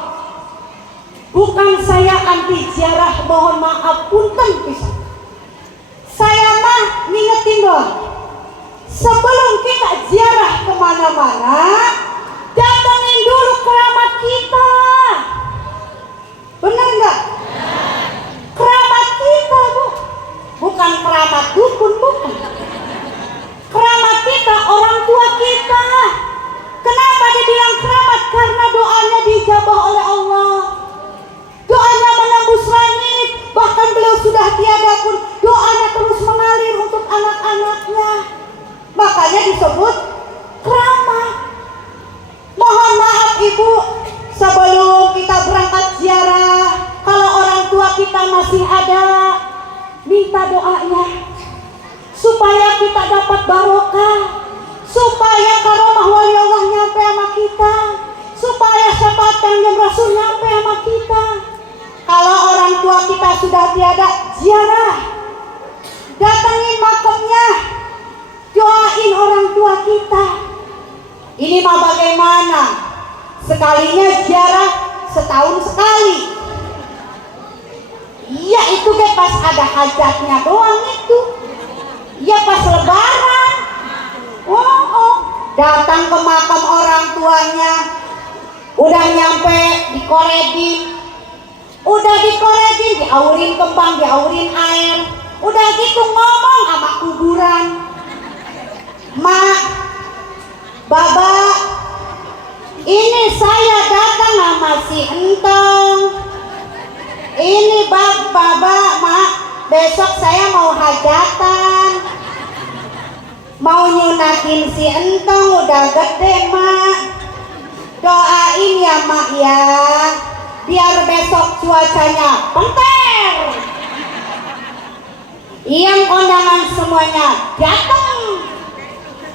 bukan saya anti ziarah, mohon maaf, punten pisan. Saya mah ngingetin doang, sebelum kita ziarah kemana-mana, datangin dulu keramat kita. Bener nggak? Keramat kita, Bu, bukan keramat dukun, bukan. Keramat kita, orang tua kita. Kenapa dibilang keramat? Karena doanya dijabah oleh Allah, doanya menembus langit. Bahkan beliau sudah tiada pun doanya terus mengalir untuk anak-anaknya, makanya disebut keramat. Mohon maaf Ibu, sebelum kita berangkat ziarah, kalau orang tua kita masih ada, minta doanya supaya kita dapat barokah, supaya karomah wali Allah nyampe sama kita, supaya syafaat Kanjeng Rasul nyampe sama kita. Kalau orang tua kita sudah tiada, ziarah, datangin makamnya, doain orang tua kita. Ini mah bagaimana? Sekalinya ziarah setahun sekali. Iya, itu kan pas ada hajatnya doang itu. Iya, pas lebaran. Datang ke makam orang tuanya, udah nyampe dikoredin, diaurin kembang, diaurin air, udah gitu ngomong sama kuburan, Mak, Baba, ini saya datang sama si Entong, ini Baba, Mak, besok saya mau hajatan, mau nyunatin si Entong, udah gede Mak, doain ya Mak ya, biar besok cuacanya penter, yang kondangan semuanya datang,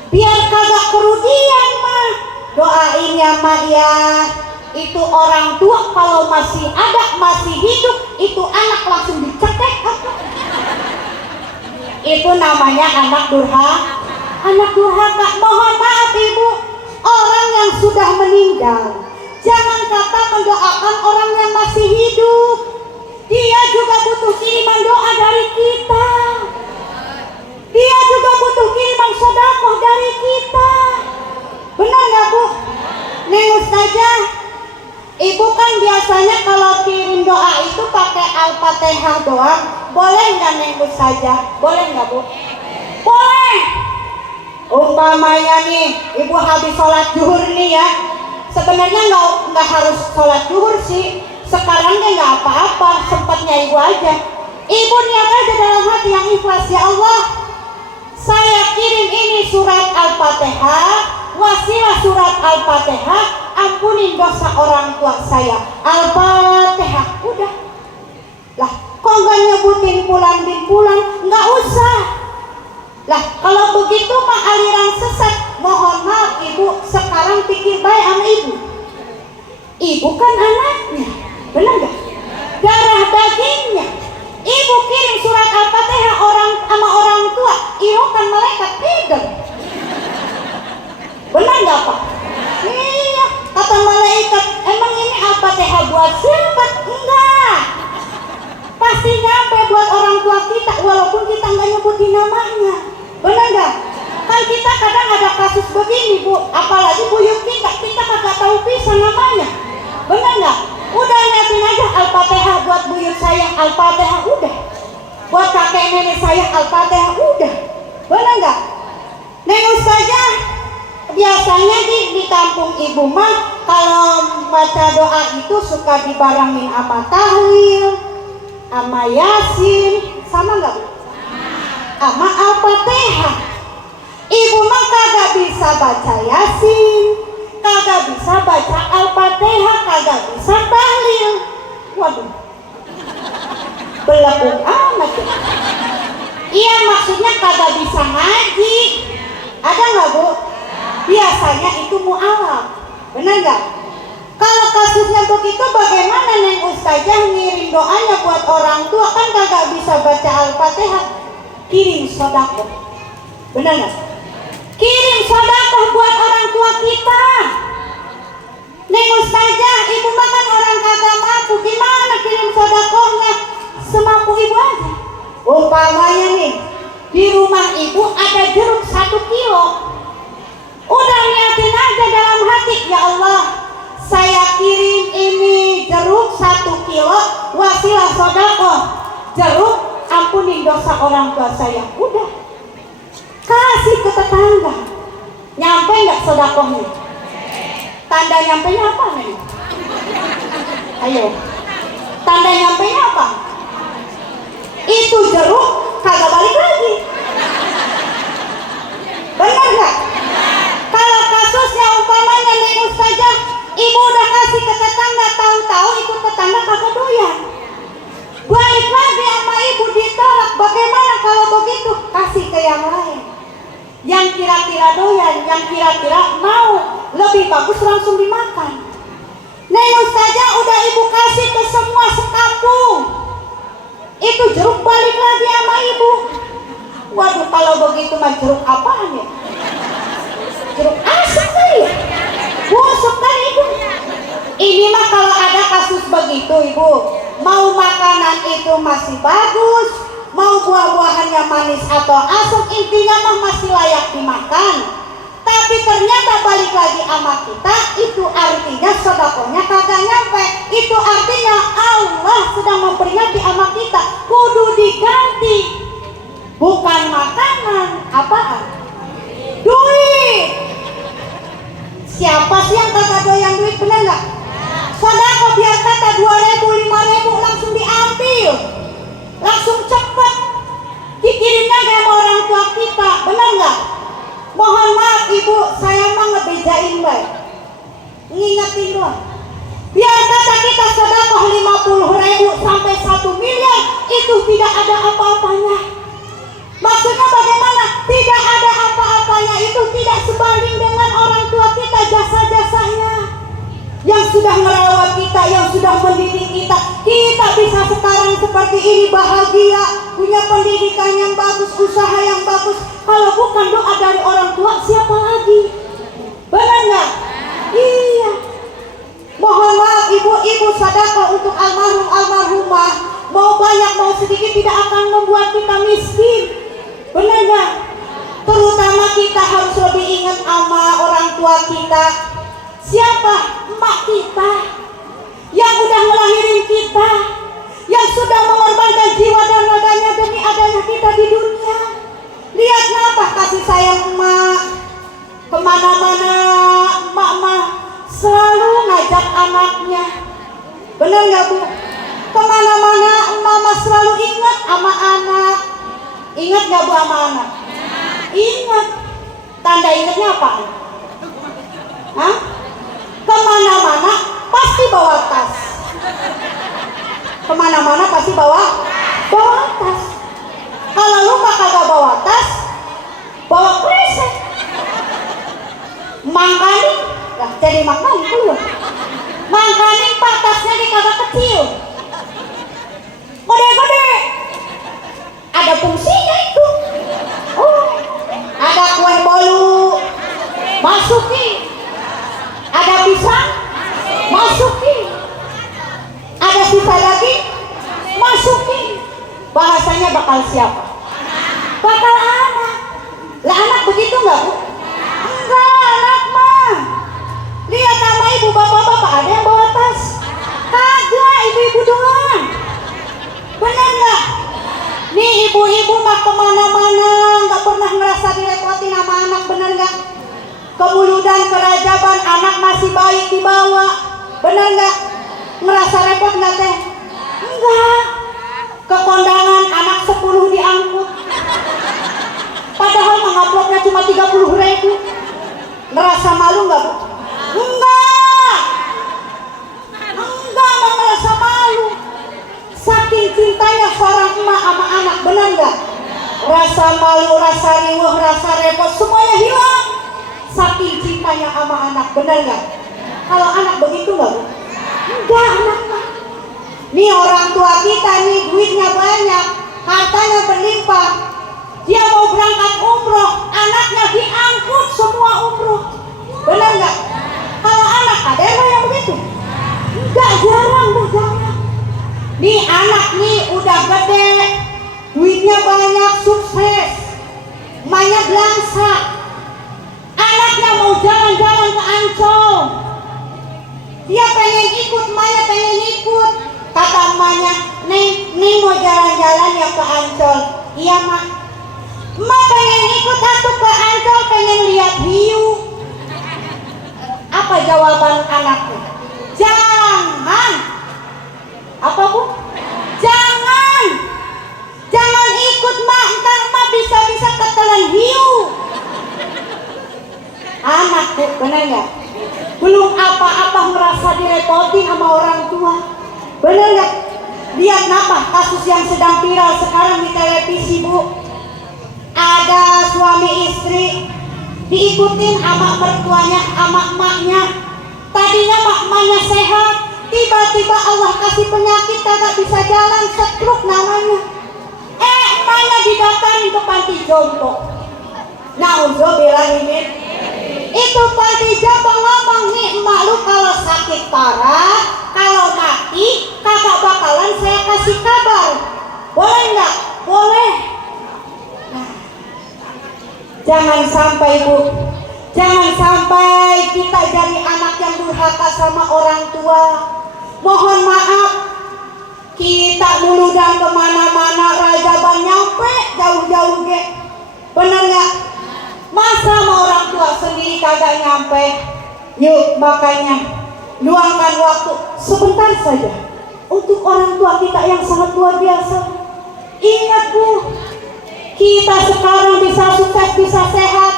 biar kagak kerugian Mak, doain ya Mak ya. Itu orang tua kalau masih ada, masih hidup, itu anak langsung dicekek apa? Itu namanya anak durhaka. Anak durhaka. Mohon maaf Ibu, orang yang sudah meninggal jangan kata mendoakan orang yang masih hidup. Dia juga butuh kiriman doa dari kita. Dia juga butuh kiriman sedekah dari kita. Benar nggak Bu? Neng Ustazah, Ibu kan biasanya kalau kirim doa itu pakai Al-Fatihah doang. Boleh nggak Neng Ustazah? Boleh nggak Bu? Boleh. Umpamanya nih, Ibu habis sholat zuhur nih ya. Sebenarnya nggak harus sholat zuhur sih. Sekarang kan nggak apa-apa, sempatnya Ibu aja. Ibu niat aja dalam hati yang ikhlas, ya Allah, saya kirim ini surat Al-Fatihah, wasilah surat Al-Fatihah, ampunin dosa orang tua saya. Al-Fatihah, udah. Lah, kok nggak nyebutin bulan bin bulan? Nggak usah. Lah, kalau begitu mah aliran sesat. Mohon maaf Ibu, sekarang pikir baik sama Ibu. Ibu kan anaknya, benar gak? Darah dagingnya. Ibu kirim surat Al-Fatihah sama orang tua, Ibu kan malaikat pegang. Benar gak Pak? Iya, kata malaikat, emang ini Al-Fatihah buat siapa? Enggak, pasti nyampe buat orang tua kita, walaupun kita nggak nyebutin namanya. Benar gak? Kan kita kadang ada kasus begini Bu, apalagi buyut kita kagak tahu pisan namanya. Benar gak? Udah nyatin aja Al-Fatihah buat buyut saya, Al-Fatihah udah. buat kakek nenek saya Al-Fatihah udah. Benar nggak? Neng Ustazah biasanya di kampung ibu mah kalau baca doa itu suka dibarengin sama tahlil, sama yasin, sama nggak? Sama Al-Fatihah. Ibu mah kagak bisa baca yasin, kagak bisa baca Al-Fatihah, kagak bisa tahlil. Waduh, belakang amat ya. Iya, maksudnya kagak bisa ngaji. Ada nggak Bu? Biasanya itu mu'alaf. Benar nggak? Kalau kasusnya begitu bagaimana Neng Ustazah ngirim doanya buat orang tua, kan kagak bisa baca Al-Fatihah? Kirim sedekah. Benar nggak? Kirim sedekah buat orang tua kita. Neng Ustazah, ibu makan orang kagak mampu, gimana kirim sedekahnya? Semampu ibu aja. Umpamanya nih, di rumah ibu ada jeruk 1 kilo. Udah niatin aja dalam hati, ya Allah, saya kirim ini jeruk 1 kilo, wasilah sedekah. Jeruk ampunin dosa orang tua saya. Udah, kasih ke tetangga. Nyampe nggak sedekahnya? Tanda nyampenya apa nih? Ayo, tanda nyampenya apa? Itu jeruk kagak balik lagi. Benar nggak? Kalau kasusnya umpamanya Neng Ustazah, ibu udah kasih ke tetangga, tahu-tahu itu tetangga kagak doyan, balik lagi sama ibu ditolak. Bagaimana kalau begitu? Kasih ke yang lain, yang kira-kira doyan, yang kira-kira mau. Lebih bagus langsung dimakan. Neng Ustazah udah ibu kasih ke semua sekampung, itu jeruk balik lagi sama ibu. Waduh, kalau begitu mah jeruk apaan ya? Jeruk asam kali ya? Busuk kan ibu? Ini mah kalau ada kasus begitu ibu, mau makanan itu masih bagus, mau buah-buahannya manis atau asam, intinya mah masih layak dimakan. Tapi ternyata balik lagi sama kita, itu artinya sedekahnya kagak nyampe. Itu artinya Allah sedang memperingati sama kita, kudu diganti. Bukan makanan, apaan? Duit. Siapa sih yang kagak doyan duit, bener nggak? Sedekah biar kata 2.000, 5.000 langsung diambil, langsung cepet dikirimnya sama orang tua kita, bener nggak? Mohon maaf ibu, saya mah ngebejain baik, ngingetin doang. Biar kata kita sedekah 50.000 sampai 1 miliar, itu tidak ada apa-apanya. Maksudnya bagaimana? Tidak ada apa-apanya itu tidak sebanding dengan orang tua kita, jasa-jasanya yang sudah merawat kita, yang sudah mendidik kita. Kita bisa sekarang seperti ini, bahagia, punya pendidikan yang bagus, usaha yang bagus. Kalau bukan doa dari orang tua, siapa lagi? Benar nggak? Iya. Mohon maaf ibu-ibu, sedekah untuk almarhum almarhumah, mau banyak mau sedikit tidak akan membuat kita miskin. Benar nggak? Terutama kita harus lebih ingat sama orang tua kita. Siapa? Emak kita yang udah ngelahirin kita, yang sudah mengorbankan jiwa dan raganya demi adanya kita di dunia. Lihat kenapa kasih sayang emak. Kemana-mana emak selalu ngajak anaknya. Benar nggak Bu? Kemana-mana emak selalu ingat sama anak. Ingat nggak Bu sama anak? Ingat. Tanda ingatnya apa? Hah? Kemana-mana pasti bawa tas. Kemana-mana pasti bawa tas. Kalau lu kagak bawa tas, bawa kresek. Mangkaning, lah jadi mangkaning keluar. Mangkaning pak tasnya di kagak kecil, gede-gede. Ada fungsinya itu. Oh, ada kue bolu, masukin. Ada pisang, masukin. Ada sisa daging, masukin. Bahasanya bakal siapa? Bakal anak. Lah anak begitu nggak Bu? Enggak, anak mah. Lihat sama ibu, bapak-bapak ada yang bawa tas? Kagak, ibu-ibu doang. Benar nggak? Nih ibu-ibu mah kemana-mana nggak pernah ngerasa direpotin sama anak, bener nggak? Kemuludan, kerajaban, anak masih bayi dibawa, bener nggak? Ngerasa repot nggak teh? Enggak. Ke kondangan anak 10 diangkut, padahal mengaploknya cuma 30.000. Ngerasa malu nggak Bu? Enggak, enggak ngerasa malu. Saking cintanya seorang emak sama anak, benar nggak? Rasa malu, rasa riuh, rasa repot semuanya hilang. Saking cintanya sama anak, benar nggak? Kalau anak begitu nggak Bu? Enggak, anak mah. Nih orang tua kita nih duitnya banyak, hartanya berlimpah. Dia mau berangkat umroh, anaknya diangkut semua umroh. Benar nggak? Kalau anak ada yang begitu? Enggak, jarang Bu, jarang. Nih anak nih udah gede, duitnya banyak, sukses, emaknya belangsa. Anaknya mau jalan-jalan ke Ancol, dia pengen ikut, emaknya pengen ikut. Kata emaknya, Neng mau jalan-jalan ya ke Ancol. Iya mak. Emak pengen ikut aku ke Ancol, pengen lihat hiu. Apa jawaban anakku? Jangan. Apa Bu? Jangan. Jangan ikut mak, ntar mak bisa-bisa ketelan hiu. Anakku, benar nggak? Belum apa-apa merasa direpotin sama orang tua. Benar nggak? Lihat apa kasus yang sedang viral sekarang di televisi Bu. Ada suami istri diikutin sama mertuanya, sama emaknya. Tadinya emaknya sehat, tiba-tiba Allah kasih penyakit, kagak bisa jalan, stroke namanya. Emaknya didatangi ke panti jompo. Nauzubillahimin. Itu panti jompo ngomong, nih emak lu kalau sakit parah, kalau mati, kagak bakalan saya kasih kabar. Boleh nggak? Boleh. Jangan sampai Bu, jangan sampai kita jadi anak yang durhaka sama orang tua. Mohon maaf, kita dulu dan kemana-mana rajaban nyampe jauh-jauh ge. Bener nggak? Masa sama orang tua sendiri kagak nyampe? Yuk makanya luangkan waktu sebentar saja untuk orang tua kita yang sangat luar biasa. Ingat Bu, kita sekarang bisa sukses, bisa sehat,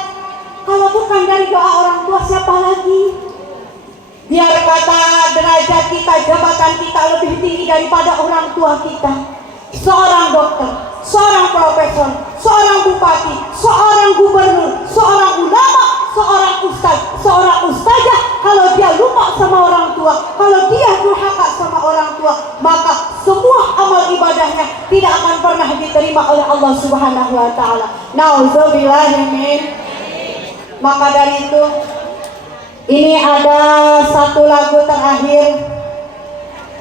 kalau bukan dari doa orang tua siapa lagi? Biar kata derajat kita, jabatan kita lebih tinggi daripada orang tua kita. Seorang dokter, seorang profesor, seorang bupati, seorang gubernur, seorang ulama, seorang ustaz, seorang ustazah, kalau dia lupa sama orang tua, kalau dia durhaka sama orang tua, maka semua amal ibadahnya tidak akan pernah diterima oleh Allah Subhanahu wa taala. Nauzubillahimin. Maka dari itu, ini ada satu lagu terakhir.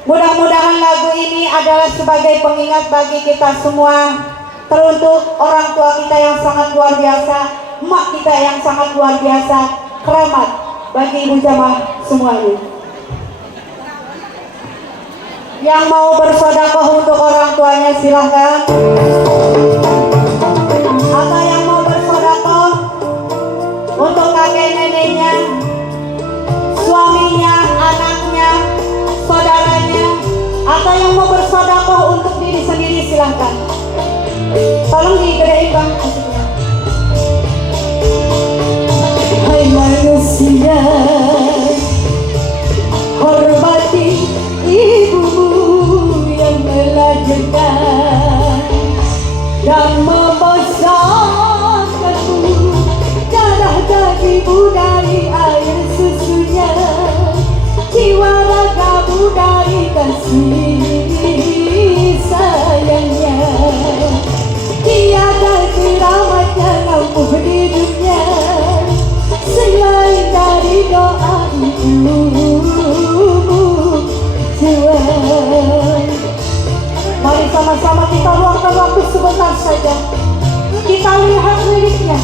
Mudah-mudahan lagu ini adalah sebagai pengingat bagi kita semua, teruntuk orang tua kita yang sangat luar biasa, emak kita yang sangat luar biasa, keramat bagi ibu jamaah semuanya. Yang mau bersedekah untuk orang tuanya silahkan. Atau yang mau bersedekah untuk kakek neneknya, suaminya, anaknya, saudaranya, atau yang mau bersedekah untuk diri sendiri silahkan. Tolong digedein Bang musiknya. Hai manusia, hormati ibumu yang melahirkan dan membesarkanmu, darah dagingmu dari air susunya, jiwa ragamu dari kasih sayangnya. Tiada keramat yang ampuh di dunia selain dari doa ibumu jual. Mari sama-sama kita luangkan waktu sebentar saja. Kita lihat liriknya,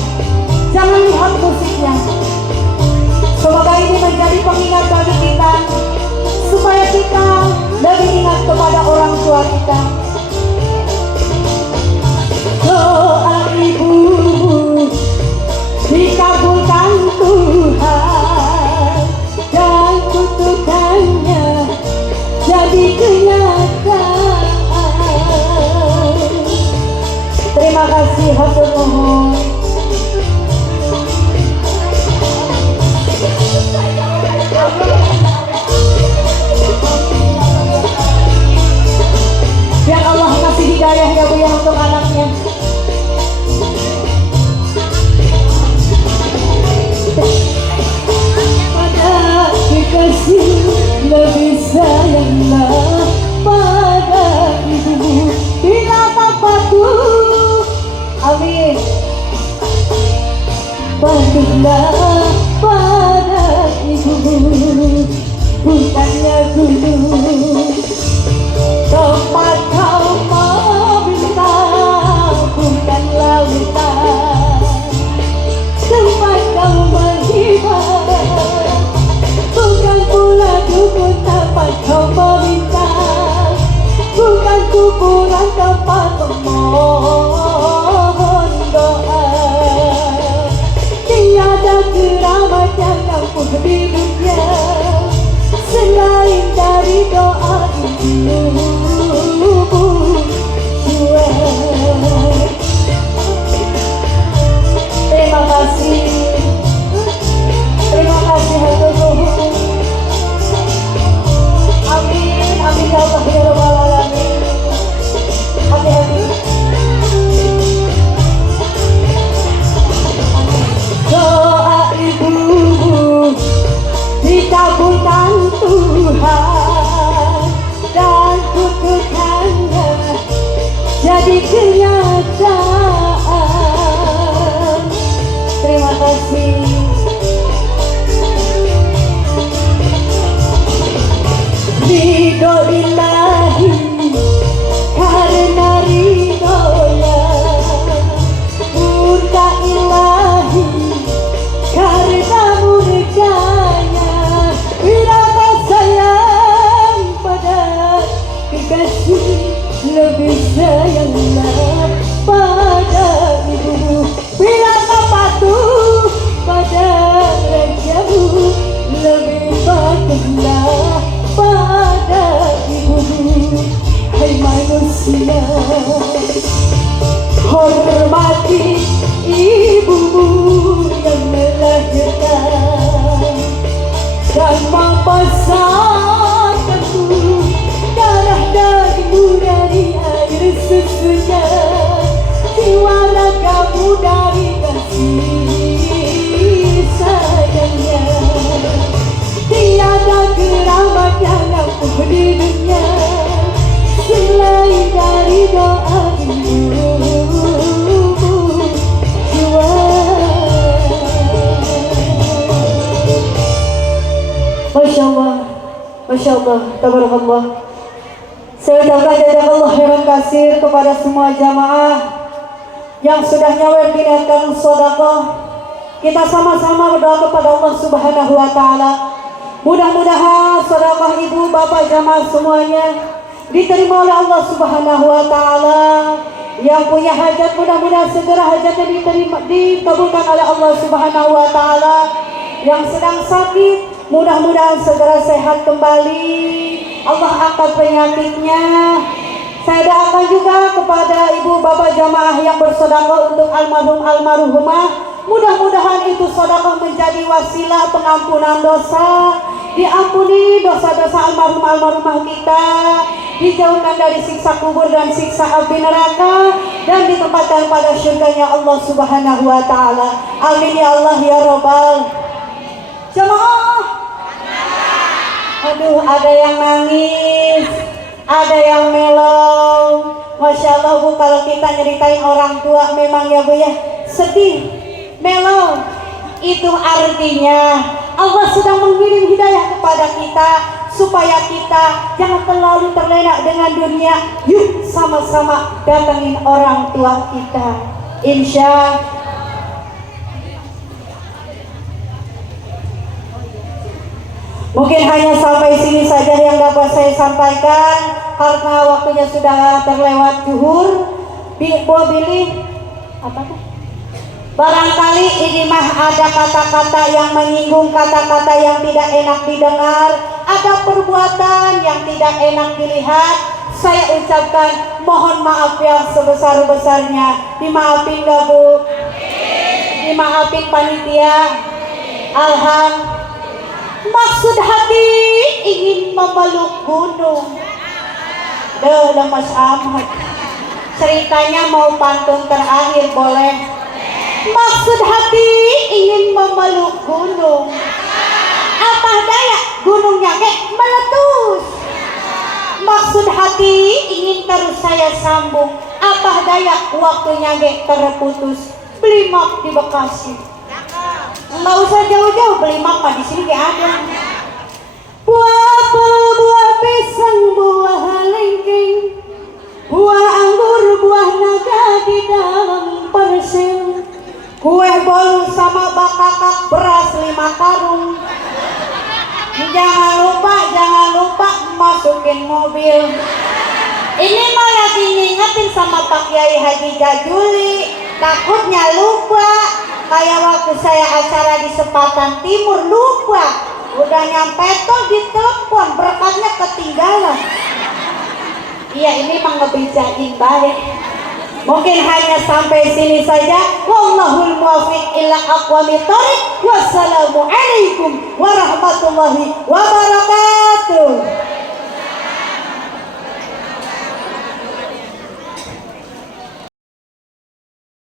jangan lihat musiknya. Semoga ini menjadi pengingat bagi kita, supaya kita lebih ingat kepada orang tua kita. Terima kasih, hatur nuhun. Biar Allah kasih hidayah ya Bu ya untuk anaknya. Pada kekasih lebih sayanglah pada ibu bila tak patuh. Amin. Patuhlah pada ibu, bukannya gunung tempat kau meminta, bukan lautan tempat kau menghibah, bukan pula dukun tempat kau meminta, bukan kuburan tempat memohon doa. Tiada keramat yang ampuh di dunia selain dari doa ibu. Terima kasih. Terima kasih hatur nuhun. Amin. Amin ya Allah ya rabbal alamin. Hati-hati. Doa ibumu dikabulkan Tuhan dan kutukannya jadi kenyataan. Terima kasih. Ridho ilahi karena ridhonya, murka ilahi karena murkanya. Bila kau sayang pada kekasih lebih sayanglah pada ibu. Bila kau patuh pada rajamu lebih patuhlah pada ibu. Hai manusia, hormati ibumu yang melahirkan dan membesarkanmu, darah dagingmu dari air susunya, jiwa ragamu dari kasih sayangnya. Tiada keramat yang ampuh di dunia selain dari doa ibumu jua. Masya Allah, Masya Allah, tabarakallah. Saya ucapkan jazakallah khairan kasir kepada semua jamaah yang sudah nyawer diniatkan sedekah. Kita sama-sama berdoa kepada Allah Subhanahu wa taala. Mudah-mudahan sedekah ibu bapak jamaah semuanya diterima oleh Allah Subhanahu wa taala. Yang punya hajat mudah-mudahan segera hajatnya dikabulkan oleh Allah Subhanahu wa taala. Yang sedang sakit mudah-mudahan segera sehat kembali. Allah angkat penyakitnya. Saya doakan juga kepada ibu bapak jamaah yang bersedekah untuk almarhum almarhumah. Mudah-mudahan itu sedekah menjadi wasilah pengampunan dosa, diampuni dosa-dosa almarhum almarhumah kita, dijauhkan dari siksa kubur dan siksa api neraka, dan ditempatkan pada surganya Allah Subhanahu wa taala. Amin ya Allah ya Rabbal. Jamaah, aduh, ada yang nangis, ada yang melo. Masya Allah Bu, kalau kita nyeritain orang tua memang ya Bu ya, sedih, melo. Itu artinya Allah sedang mengirim hidayah kepada kita supaya kita jangan terlalu terlena dengan dunia. Yuk sama-sama datengin orang tua kita. Insya mungkin hanya sampai sini saja yang dapat saya sampaikan karena waktunya sudah terlewat zuhur. Bilih apa tuh? Barangkali ini mah ada kata-kata yang menyinggung, kata-kata yang tidak enak didengar, ada perbuatan yang tidak enak dilihat. Saya ucapkan mohon maaf yang sebesar-besarnya. Dimaafin gak Bu? Dimaafin panitia? Maksud hati ingin memeluk gunung. Mas Ahmad. Ceritanya mau pantun terakhir boleh? Maksud hati ingin memeluk gunung. Apa daya gunungnya meletus. Maksud hati ingin terus saya sambung. Apa daya waktunya terputus. Beli mak di Bekasi. Nggak usah jauh-jauh, beli mak di sini ada. Buah apel, buah pisang, buah lengkeng, buah anggur, buah naga di dalam persil. Kue bolu sama bakakak, beras 5 karung. Jangan lupa masukin mobil. Ini mau lagi ngingetin sama Pak Kiai Haji Jajuli. Takutnya lupa. Kayak waktu saya acara di Sepatan Timur lupa. Udah nyampe tuh ditelepon, berkatnya ketinggalan. Iya, ini mah ngebejain baik. Mungkin hanya sampai sini saja. Wallahul muwaffiq ila aqwamit thoriq. Wassalamualaikum warahmatullahi wabarakatuh.